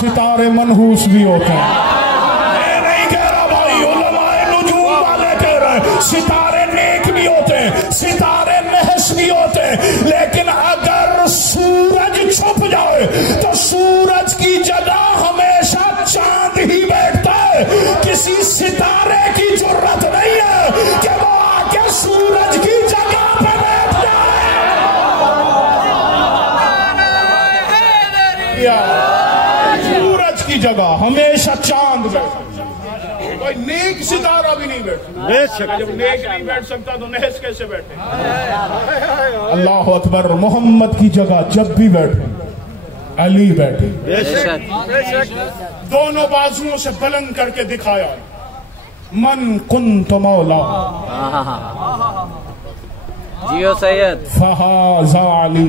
ستارے منحوس بھی ہوتے ہیں۔ میں نہیں کہہ رہا بھائی، علماء نجوم والے کہہ رہے ہیں ستارے نیک بھی ہوتے ہیں، ستارے نحس بھی ہوتے ہیں، لیکن اگر سورج چھپ جائے تو سورج کی جگہ ہمیشہ چاند ہی بیٹھتا ہے۔ کسی ستارے کی ضرورت نہیں ہے کہ وہ آ کے سورج کی جگہ پہ بیٹھ جائے۔ سورج کی جگہ ہمیشہ چاند بیٹھتا، کوئی نیک ستارہ بھی نہیں بیٹھتا۔ بے شک جب نیک نہیں بیٹھ سکتا تو نحس کیسے بیٹھے؟ اللہ اکبر۔ محمد کی جگہ جب بھی بیٹھے علی بیٹھے، بے شک بے شک دونوں بازوؤں سے بلند کر کے دکھایا، من کنت مولا جیو سید فہذا علی،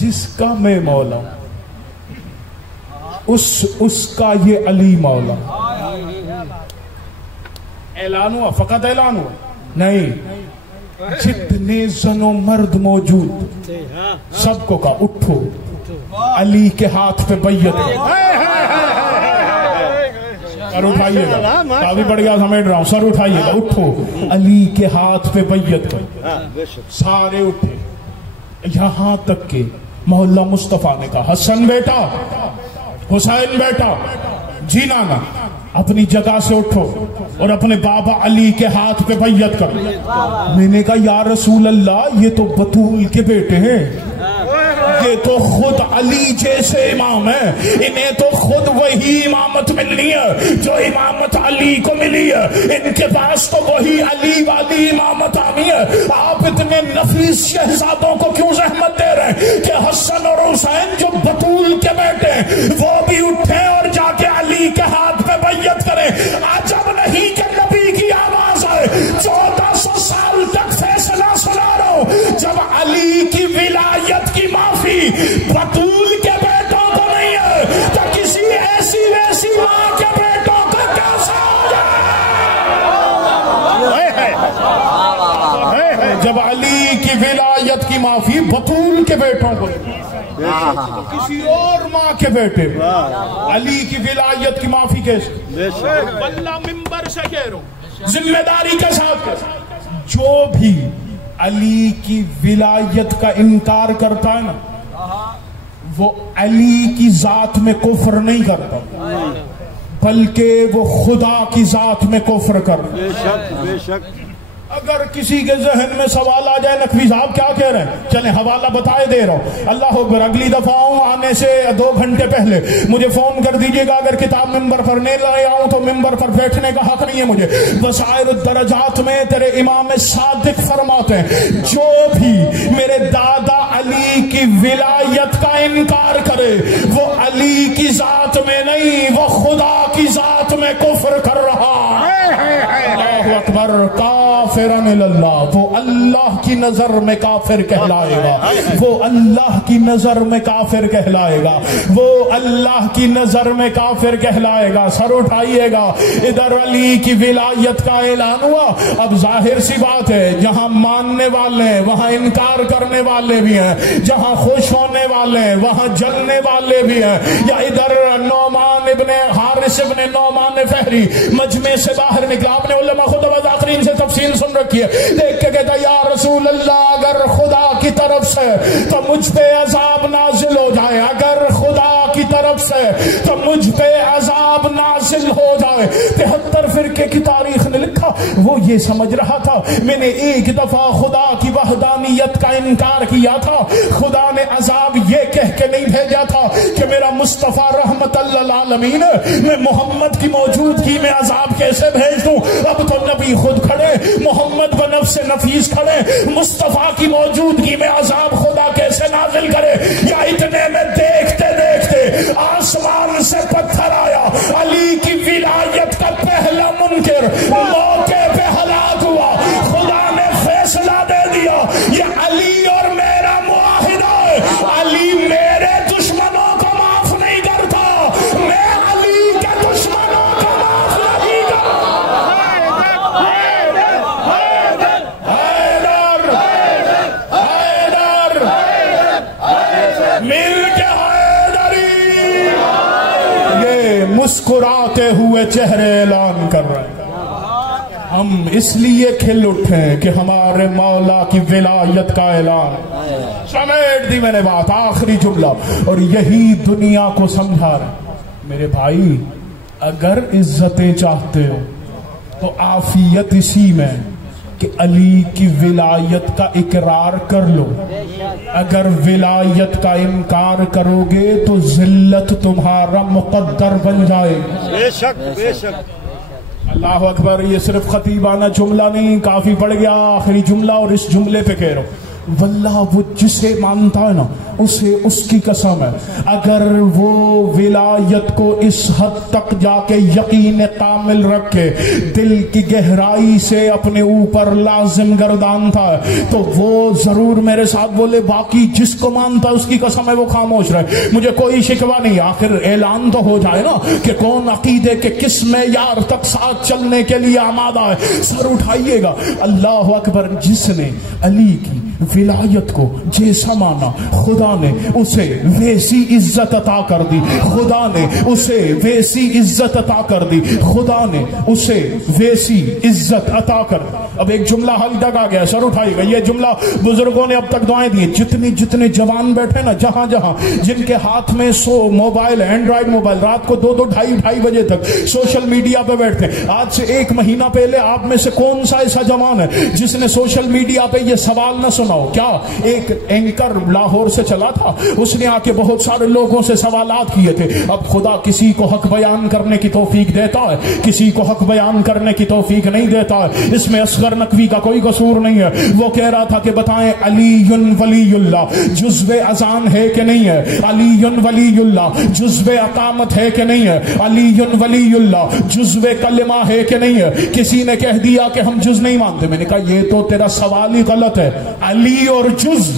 جس کا میں مولا اس کا یہ علی مولا۔ اعلان ہوا، فقط اعلان ہوا نہیں، جتنے زن و مرد موجود سب کو کہا اٹھو، علی کے ہاتھ پہ بیعت کرو۔ سر اٹھائیے گا، کافی بڑھیا سمیٹ رہا ہوں، سر اٹھائیے گا، اٹھو علی کے ہاتھ پہ بیعت کرو۔ سارے اٹھے، یہاں تک کہ محلہ مصطفیٰ نے کہا حسن بیٹا، حسین بیٹا، جی نانا اپنی جگہ سے اٹھو اور اپنے بابا علی کے ہاتھ پہ بیعت کرو۔ میں نے کہا یا رسول اللہ، یہ تو بطول کے بیٹے ہیں، یہ تو خود علی جیسے امام ہیں، انہیں تو خود وہی امامت ملنی ہے جو امامت علی کو ملی ہے، ان کے پاس تو وہی علی والی امامت آنی ہے۔ آپ اتنے نفیس شہزادوں کو کیوں زحمت دے رہے ہیں کہ حسن اور حسین جو بطول کے بیٹے ہیں وہ بھی اٹھیں اور جا کے علی کے ہاتھ پہ بیعت کریں؟ عجب نہیں کہ نبی کی آواز آئے، 1400 سال تک فیصلہ سنا رہا ہوں، جب علی کی ولایت کی معافی بطول کے بیٹوں کو نہیں ہے تو کسی ایسی ویسی ماں کے بیٹوں کو کیسا ہو جائے؟ جب علی کی ولایت کی معافی بطول کے بیٹوں کو تو کسی اور ماں کے بیٹے علی کی ولایت کی معافی کیسے؟ واللہ ممبر سے کہہ رہا ہوں، ذمہ داری کے ساتھ، جو بھی علی کی ولایت کا انکار کرتا ہے نا وہ علی کی ذات میں کفر نہیں کرتا، بلکہ وہ خدا کی ذات میں کفر کرتا۔ بے شک بے شک۔ اگر کسی کے ذہن میں سوال آ جائے نقوی صاحب کیا کہہ رہے ہیں، چلیں حوالہ بتائے دے رہا ہوں، اللہ اکبر، اگلی دفعہ آؤں آنے سے 2 گھنٹے پہلے مجھے فون کر دیجئے گا، اگر کتاب ممبر پر نہیں لائے آؤں تو ممبر پر بیٹھنے کا حق نہیں ہے مجھے۔ وسائل الدرجات میں تیرے امام صادق فرماتے ہیں جو بھی میرے دادا علی کی ولایت کا انکار کرے وہ علی کی ذات میں نہیں، وہ خدا کی ذات میں کفر کر رہا۔ اللہ اکبر، کافرن اللہ، وہ اللہ کی نظر میں کافر کہلائے گا، وہ اللہ کی نظر میں کافر کہلائے گا، وہ اللہ کی نظر میں کافر کہلائے گا۔ سر اٹھائیے گا، ادھر علی کی ولایت کا اعلان ہوا، اب ظاہر سی بات ہے جہاں ماننے والے ہیں وہاں انکار کرنے والے بھی ہیں، جہاں خوش ہونے والے ہیں وہاں جلنے والے بھی ہیں۔ یا ادھر نعمان ابن حارث ابن نعمان فہری مجمع سے باہر نکلا، آپ نے علماء خود وذاکرین سے تفصیل سن رکھی ہے، دیکھ کے کہتا یا رسول اللہ اگر خدا کی طرف سے تو مجھ پہ عذاب نازل ہو جائے، اگر خدا کی طرف سے تو مجھ پہ عذاب نازل ہو جائے۔ 73 فرقے کی تاریخ نے لکھا وہ یہ سمجھ رہا تھا میں نے ایک دفعہ خدا کی وحدانیت کا انکار کیا تھا، خدا نے عذاب یہ کہہ کے نہیں بھیجا تھا کہ میرا مصطفیٰ رحمت للعالمین، میں محمد کی موجودگی میں عذاب کیسے بھیج دوں؟ اب تو نبی خود کھڑے، محمد بنفس نفیس کھڑے، مصطفیٰ کی موجودگی میں عذاب خدا کیسے نازل کرے؟ یا اتنے میں دیکھتے دیکھتے آسمان سے پتھر آیا، علی کی ولایت کا پہلا منکر موقع پہ ہلاک ہوا، خدا نے فیصلہ دے دیا یہ علی اور میرا معاہدہ ہے، علی میرے دشمنوں کو معاف نہیں کرتا، میں علی کے دشمنوں کو معاف نہیں کرتا۔ حیدر مل کے حیدری، یہ مسکراتے ہوئے چہرے اعلان کر رہے ہیں ہم اس لیے کھل اٹھے کہ ہمارے مولا کی ولایت کا اعلان۔ سمیٹ دی میں نے بات، آخری جملہ، اور یہی دنیا کو سمجھا رہے میرے بھائی، اگر عزتیں چاہتے ہو تو عافیت اسی میں کہ علی کی ولایت کا اقرار کر لو۔ اگر ولایت کا انکار کرو گے تو ذلت تمہارا مقدر بن جائے گا۔ بے شک بے شک۔ اللہ اکبر، یہ صرف خطیبانہ جملہ نہیں، کافی پڑ گیا، آخری جملہ، اور اس جملے پہ کہہ رہا ہوں واللہ وہ جسے مانتا ہے نا اسے اس کی قسم ہے، اگر وہ ولایت کو اس حد تک جا کے یقین کامل رکھے، دل کی گہرائی سے اپنے اوپر لازم گردانتا ہے، تو وہ ضرور میرے ساتھ بولے باقی جس کو مانتا ہے اس کی قسم ہے وہ خاموش رہے، مجھے کوئی شکوہ نہیں۔ آخر اعلان تو ہو جائے نا کہ کون عقیدے کے کس معیار تک ساتھ چلنے کے لیے آمادہ ہے، سر اٹھائیے گا۔ اللہ اکبر، جس نے علی کی ولایت کو جیسا مانا خدا نے اسے ویسی عزت عطا کر دی، خدا نے اسے ویسی عزت عطا کر دی، خدا نے اسے ویسی عزت عطا کر دی۔ اب ایک جملہ حل تک آ گیا، سر اٹھائیے گا، یہ جملہ بزرگوں نے اب تک دعائیں دی، جتنے جوان بیٹھے نا جہاں جہاں جن کے ہاتھ میں موبائل، اینڈرائیڈ موبائل، رات کو 2 ڈھائی بجے تک سوشل میڈیا پہ بیٹھتے ہیں، آج سے 1 مہینہ پہلے آپ میں سے کون سا ایسا جوان ہے جس نے سوشل میڈیا پہ یہ سوال نہ سنا ہو؟ کیا ایک اینکر لاہور سے چلا تھا، اس نے آ کے بہت سارے لوگوں سے سوالات کیے تھے۔ اب خدا کسی کو حق بیان کرنے کی توفیق دیتا ہے، کسی کو حق بیان کرنے کی توفیق نہیں دیتا ہے، اس میں اصغر نقوی کا کوئی قصور نہیں ہے۔ وہ کہہ رہا تھا کہ بتائیں علی ولی اللہ جزو اذان ہے کہ نہیں ہے، علی ولی اللہ جزو اقامت ہے کہ نہیں ہے، علی ولی اللہ جزو کلمہ ہے کہ نہیں ہے۔ کسی نے کہہ دیا کہ ہم جز نہیں مانتے، میں نے کہا یہ تو تیرا سوال ہی غلط ہے، علی اور جز،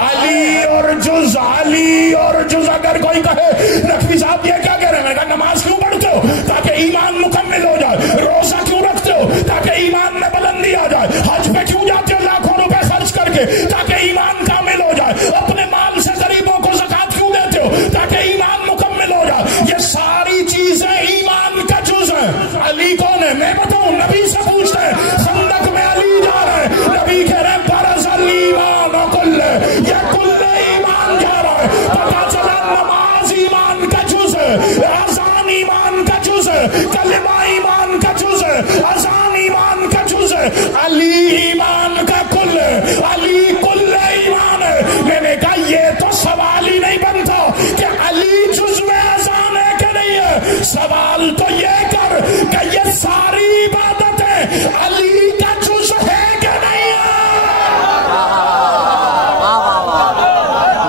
علی اور جز، علی اور جز۔ اگر کوئی کہے نقوی صاحب یہ کیا کہہ رہے ہیں، میں کہا نماز کیوں پڑھتے ہو؟ تاکہ ایمان مکمل ہو جائے۔ روزہ کیوں رکھتے ہو؟ تاکہ ایمان میں بلندی آ جائے۔ حج پہ کیوں جاتے ہو لاکھوں روپے خرچ کر کے؟ تاکہ ایمان کامل ہو جائے۔ اپنے مال سے غریبوں کو زکات کیوں دیتے ہو؟ تاکہ ایمان مکمل ہو جائے۔ یہ ساری چیزیں ایمان کا جز ہیں۔ علی کون ہے؟ میں بتاؤں، نبی سے پوچھتے ہیں، خندق میں علی جا رہے ہیں، نبی کہہ رہے ہیں برز الایمان کل، یہ کل ایمان جا رہا ہے۔ پتا چلا نماز ایمان کا جز ہے، اذان ایمان کا جز ہے، کلمہ ایمان کا جز ہے، اذان ایمان کا جز ہے، علی ایمان کا کل ہے، علی کل ایمان ہے۔ میں نے کہا یہ تو سوال ہی نہیں بنتا کہ علی جزو اذان ہے کہ نہیں ہے، سوال تو یہ کر کہ یہ ساری عبادتیں علی کا جز ہے کہ نہیں ہے۔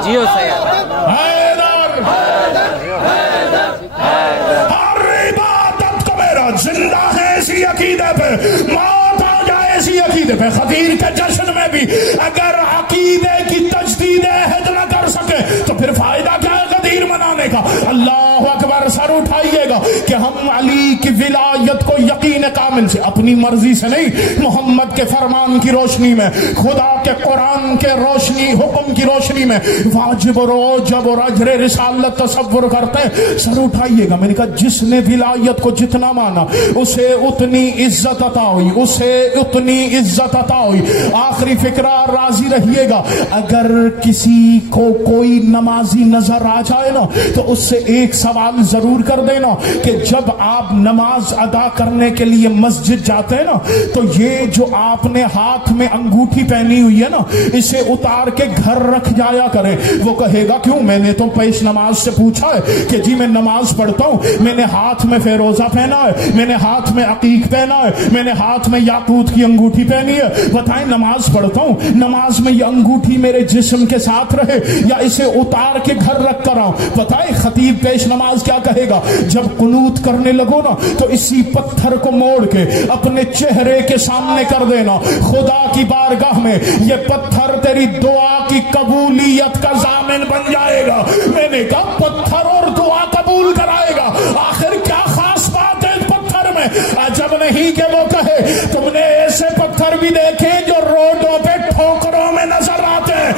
جیو سید، ہر عبادت کو میرا زندہ ہے اسی عقیدے پہ، موت آ جائے اسی عقیدے پہ۔ خدیر کے جشن میں بھی اگر عقیدے کی تجدید عہد نہ کر سکے تو پھر فائدہ کیا ہے خدیر منانے کا؟ اللہ اکبر، سر اٹھائیے گا کہ ہم علی کی ولایت کو یقین کامل سے، اپنی مرضی سے نہیں، محمد کے فرمان کی روشنی میں، خدا کے قرآن کے روشنی، حکم کی روشنی میں واجب اور اوجب اور اجر رسالت تصور کرتے ہیں۔ سر اٹھائیے گا، میں نے کہا جس نے ولایت کو جتنا مانا اسے اتنی عزت عطا ہوئی، اسے اتنی عزت عطا ہوئی۔ آخری فکرہ، راضی رہیے گا، اگر کسی کو کوئی نمازی نظر آ جائے نا تو اس سے ایک سوال ضرور کر دینا کہ جب آپ نماز ادا کرنے کے لیے مسجد جاتے ہیں نا تو یہ جو آپ نے ہاتھ میں انگوٹھی پہنی ہوئی ہے نا اسے اتار کے گھر رکھ جایا کریں۔ وہ کہے گا کیوں؟ میں نے تو پیش نماز سے پوچھا ہے کہ جی میں نماز پڑھتا ہوں، میں نے ہاتھ میں فیروزہ پہنا ہے، میں نے ہاتھ میں عقیق پہنا ہے، میں نے ہاتھ میں یاقوت کی انگوٹھی پہنی ہے، بتائیں نماز پڑھتا ہوں، نماز میں یہ انگوٹھی میرے جسم کے ساتھ رہے یا اسے اتار کے گھر رکھ کر آؤں؟ بتائیں خطیب پیش نماز کیا کہے گا؟ جب قنوت کرنے لگو نا تو اسی پتھر کو موڑ کے اپنے چہرے کے سامنے کر دینا، خدا کی بارگاہ میں یہ پتھر تیری دعا کی قبولیت کا ضامن بن جائے گا۔ میں نے کہا پتھر اور دعا قبول کرائے گا، آخر کیا خاص بات ہے پتھر میں؟ عجب نہیں کہ وہ کہے تم نے ایسے پتھر بھی دیکھے جو روڈوں پہ ٹھوکروں میں نظر آتے ہیں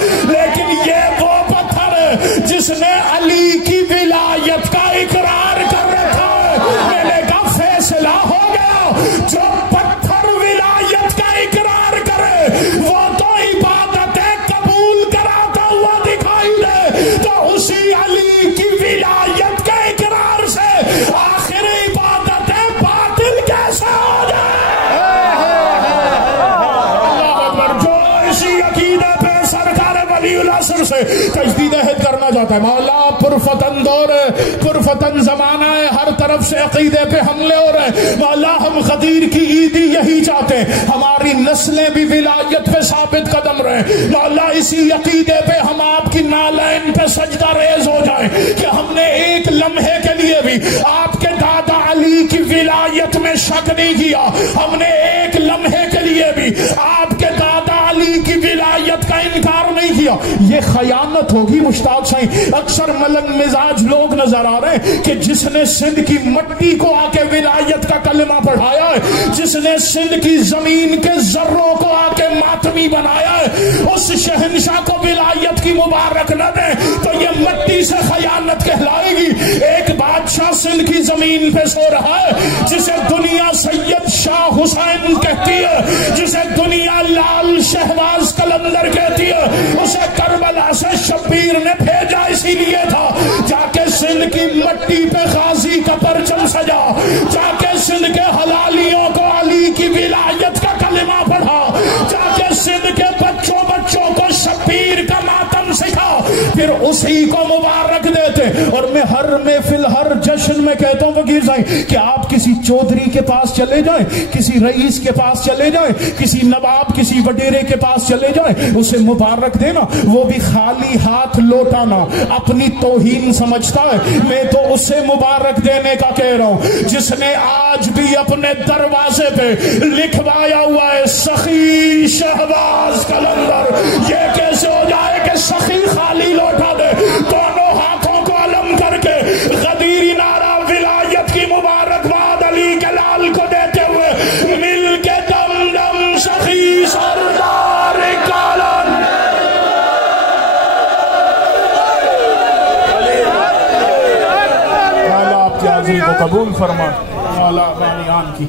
ولی العصر سے تجدید عہد کرنا چاہتا ہے. مولا پرفتن دور ہے, پرفتن زمانہ ہے, ہر طرف سے عقیدے پہ حملے ہو رہے ہیں. مولا ہم غدیر کی عیدی یہی چاہتے ہیں, ہماری نسلیں بھی ولایت پہ ثابت قدم رہے. مولا اسی عقیدے پہ ہم آپ کی نالین پہ سجدہ ریز ہو جائیں کہ ہم نے ایک لمحے کے لیے بھی آپ کے دادا علی کی ولایت میں شک نہیں کیا. ہم نے ایک لمحے کے لیے بھی آپ کے دادا علی کی ولایت کا انکار نہیں کیا. یہ خیانت ہوگی مشتاق صاحب. اکثر ملنگ مزاج لوگ نظر آ رہے ہیں کہ جس نے سندھ کی مٹی کو آ کے ولایت کا کلمہ پڑھایا ہے, جس نے سندھ کی زمین کے ذروں کو آ کے ماتمی بنایا ہے, اس شہنشاہ کو ولایت کی مبارک نہ دیں تو یہ مٹی سے خیانت کہلائے گی. ایک بادشاہ سندھ کی زمین پہ سو رہا ہے جسے دنیا سید شاہ حسین کہتی ہے, جسے دنیا لال شہباز قلندر کہتی ہے. اسے کربلا سے شبیر نے بھیجا اسی لیے تھا جا کے سندھ کی مٹی پہ غازی کا پرچم سجا, جا کے سندھ کے حلالیوں کو علی کی ولایت کا کلمہ پڑھا, جا کے سندھ کے بچوں کو شبیر کا ماتم سکھا, پھر اسی کو مبارک دیتے. اور میں ہر محفل ہر جشن میں کہتا ہوں فقیر صاحب کہ آپ کسی چودھری کے پاس چلے جائیں, کسی رئیس کے پاس چلے جائیں, کسی نواب کسی وڈیرے کے پاس چلے جائیں, اسے مبارک دینا, وہ بھی خالی ہاتھ لوٹانا اپنی توہین سمجھتا ہے. میں تو اسے مبارک دینے کا کہہ رہا ہوں جس نے آج بھی اپنے دروازے پہ لکھوایا ہوا ہے سخی شہباز قلندر. یہ کیسے ہو جائے کہ سخی خالی لوٹا دے, دونوں ہاتھوں کو علم کر کے غدیری نعرہ ولایت کی مبارکباد علی کے لال کو دیتے ہوئے مل کے دم دم سخی سردار کالن. آپ کی حاضری کو قبول فرمائے, کی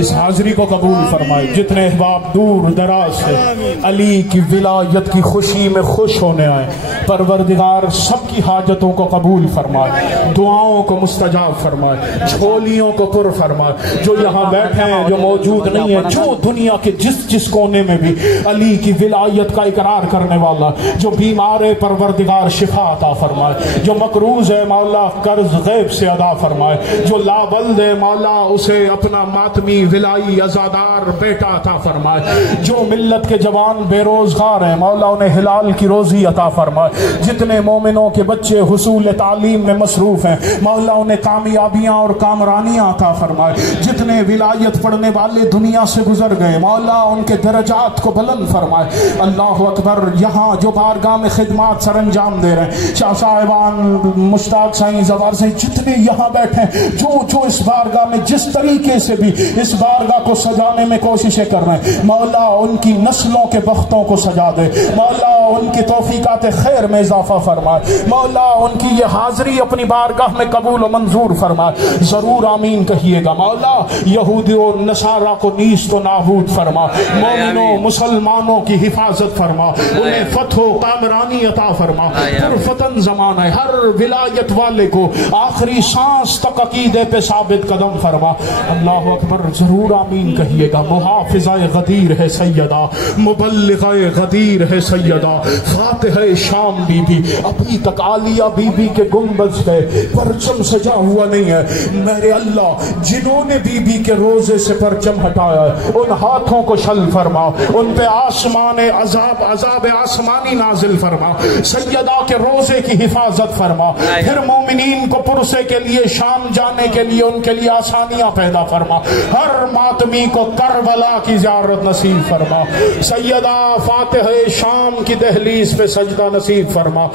اس حاضری کو قبول فرمائے. جتنے احباب دور دراز سے علی کی ولایت کی خوشی میں خوش ہونے آئے, پروردگار سب کی حاجتوں کو قبول فرمائے, دعاؤں کو مستجاب فرمائے, جھولیوں کو پر فرمائے. جو یہاں بیٹھے ہیں, جو موجود نہیں ہیں, جو دنیا کے جس کونے میں بھی علی کی ولایت کا اقرار کرنے والا, جو بیمار ہے پروردگار شفا عطا فرمائے, جو مقروض ہے مولا قرض غیب سے ادا فرمائے, جو لابلد ہے مولا اسے اپنا ماتمی ولائی ازادار بیٹا عطا فرمائے, جو ملت کے جوان بے روزگار ہیں مولا انہیں حلال کی روزی عطا فرمائے. جتنے مومنوں کے بچے حصول تعلیم میں مصروف ہیں مولا انہیں کامیابیاں اور کامرانیاں عطا فرمائے. جتنے ولایت پڑھنے والے دنیا سے گزر گئے مولا ان کے درجات کو بلند فرمائے. اللہ اکبر. یہاں جو بارگاہ میں خدمات سر انجام دے رہے ہیں, شاہ صاحبان, مشتاق سائیں, زوار سے, جتنے یہاں بیٹھے ہیں, جو اس بارگاہ میں جس طریقے سے بھی اس بارگاہ کو سجانے میں کوششیں کر رہے ہیں مولا ان کی نسلوں کے بختوں کو سجا دے. مولا ان کی توفیقات خیر میں اضافہ فرمائے. مولا ان کی یہ حاضری اپنی بارگاہ میں قبول و منظور فرمائے. ضرور آمین کہیے گا. مولا یہودی و نصارہ کو نیست و نابود فرما, مومنوں مسلمانوں کی حفاظت فرما, انہیں فتح و کامرانی عطا فرما. پرفتن زمانہ ہے, ہر ولایت والے کو آخری سانس تک عقیدے پہ ثابت قدم فرما. اللہ اکبر. ضرور آمین کہیے گا. محافظہ غدیر ہے سیدہ, مبلغہ غدیر ہے سیدہ, فاتحہ شام بی بی. ابھی تک عالیہ بی بی کے گنبد پہ پرچم سجا ہوا نہیں ہے. میرے اللہ, جنہوں نے بی بی کے روزے سے پرچم ہٹایا ہے ان ہاتھوں کو شل فرما, ان پہ آسمان عذاب آسمانی نازل فرما. سیدہ کے روزے کی حفاظت فرما. پھر مومنین کو پرسے کے لیے شام جانے کے لیے ان کے لیے آسانیاں پیدا فرما. ہر ماتمی کو کربلا کی زیارت نصیب فرما. سیدہ فاتحہ شام کی دہلیز پہ سجدہ نصیب فرما.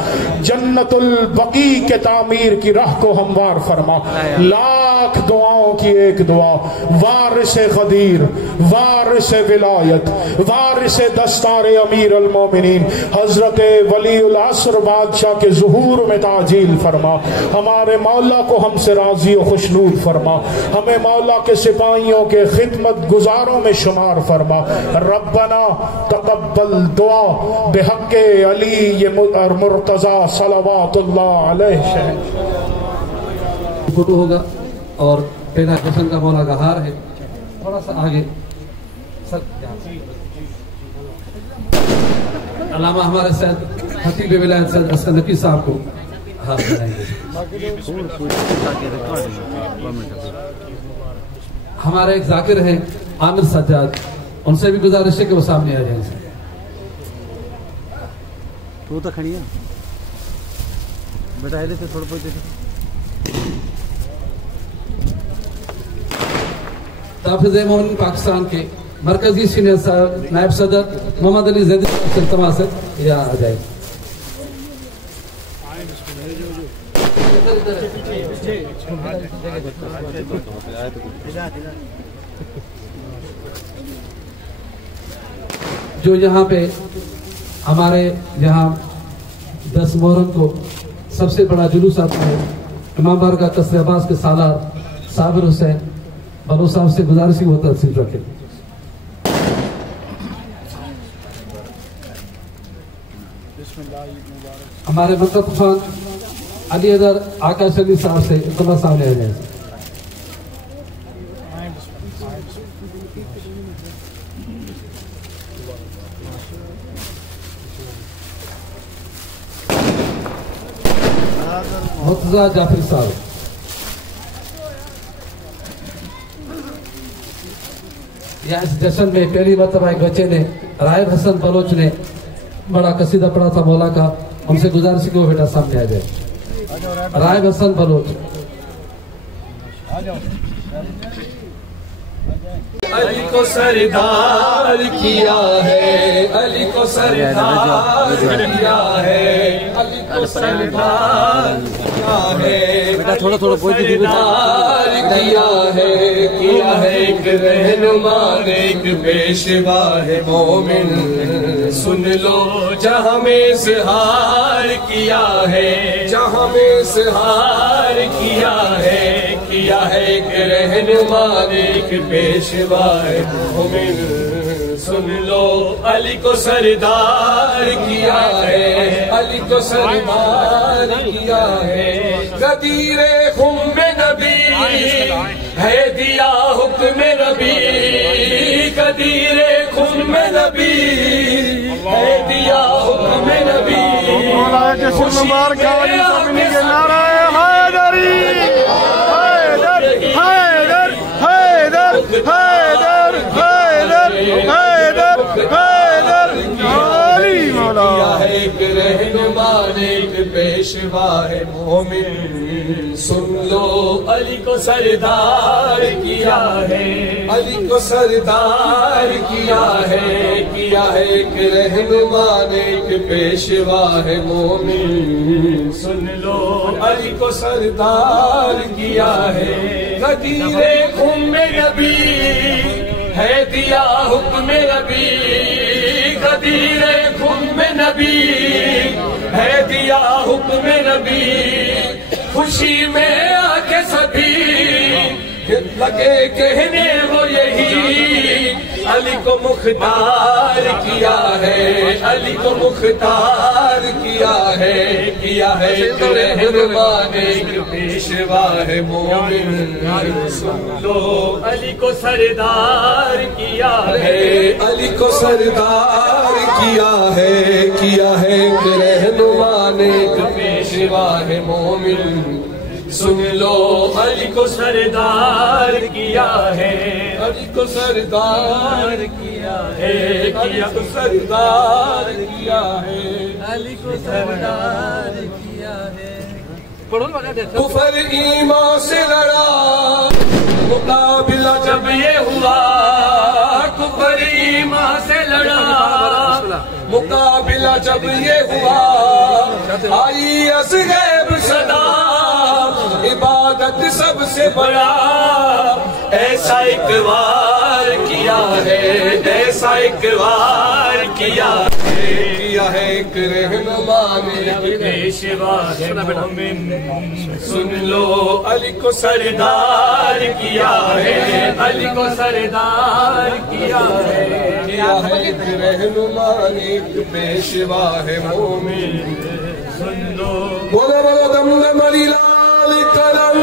جنت البقیع کے تعمیر کی راہ کو ہموار فرما. لاکھ دعاؤں کی ایک دعا, وارث غدیر, وارث ولایت, وارث دستار امیر المومنین حضرت ولی العصر بادشاہ کے ظہور میں تعجیل فرما. ہمارے مولا کو ہم سے راضی و خوشنود فرما. ہمیں مولا کے سپاہیوں کے خدمت گزاروں میں شمار فرما. ربنا تقبل دعا بحق علی مرتضی صلوات اللہ علیہ. فوٹو ہوگا اور پہلا جشن کا مولا کا ہار ہے. تھوڑا سا آگے علامہ ہمارے ساتھ خطیب ولایت سید اسد نقی صاحب کو ہاتھ بنائیں گے. ہمارے ایک ذاکر ہیں عامر سجاد، ان سے بھی گزارش ہے کہ وہ سامنے آ جائیں. تو کھڑی ہے بیٹا دیتے تھوڑا بہت دیتے. تحفظ مومن پاکستان کے مرکزی سینئر صاحب نائب صدر محمد علی زیدی سے التماس ہے یہاں آ جائیں. جو یہاں پہ ہمارے یہاں 10 محرم کو سب سے بڑا جلوس آتا ہے، امام بارگاہ قصر عباس کے سالار صابر حسین بلو صاحب سے گزارش کی وہ تشریف رکھیں. ہمارے منتخب خان علی حیدر آکاش علی صاحب سے التماس سامنے آ جائیں. مرتضیٰ جعفری صاحب. یہاں اس جشن میں پہلی مرتبہ ایک بچے نے رائب حسن بلوچ نے بڑا قصیدہ پڑھا تھا مولا کا، ہم سے گزارش کی وہ بیٹا سامنے آ جائے. رائب حسن بلوچ. علی کو سردار کیا ہے، علی کو سردار کیا ہے، علی کو سردار کیا ہے، تھوڑا سردار کیا ہے ایک رہنما ایک پیشوا ہے مومن. سن لو جہاں میں اظہار کیا ہے، جہاں میں اظہار کیا ہے ایک رہنما ایک پیشوا ہے مومن. سن لو علی کو سردار کیا ہے، علی کو سردار کیا ہے. غدیر خم نبی ہے دیا حکم نبی، غدیر خم نبی ہے دیا حکم نبی. خوشی کے نعرہ حیدری حیدر حیدر حیدر حیدر حیدر حیدر حیدر علی مولا ایک رہنما ایک پیشوا ہے مومن. سن لو علی کو سردار کیا ہے، علی کو سردار کیا ہے ایک رہنما ایک پیشوا ہے مومن. سن لو علی کو سردار کیا ہے. غدیر خم نبی ہے دیا حکم نبی، غدیر خم نبی ہے دیا حکم نبی. خوشی میں آ کے سبھی لگے کہنے وہ یہی، علی کو مختار کیا ہے، علی کو مختار کیا ہے رہنما ایک پیشوا ہے مومن. سن لو علی کو سردار کیا ہے، علی کو سردار کیا ہے ایک رہنما ایک پیشوا ہے مومن. سن لو علی کو سردار کیا ہے، علی کو سردار کیا ہے، علی کو سردار کیا ہے، علی کو سردار کیا ہے. کفر ایمان سے لڑا مقابلہ جب یہ ہوا، کفر ایمان سے لڑا مقابلہ جب یہ ہوا. آئی از غیب صدا عبادت سب سے بڑا، ایسا اقرار کیا ہے، ایسا اقرار کیا ہے ایک رہنما ایک پیشوا ہے مومن. سن لو علی کو سردار کیا ہے، علی کو سردار کیا ہے ایک رہنما ایک پیشوا ہے مومن. سن لو بولو بولو دم علی لال کرم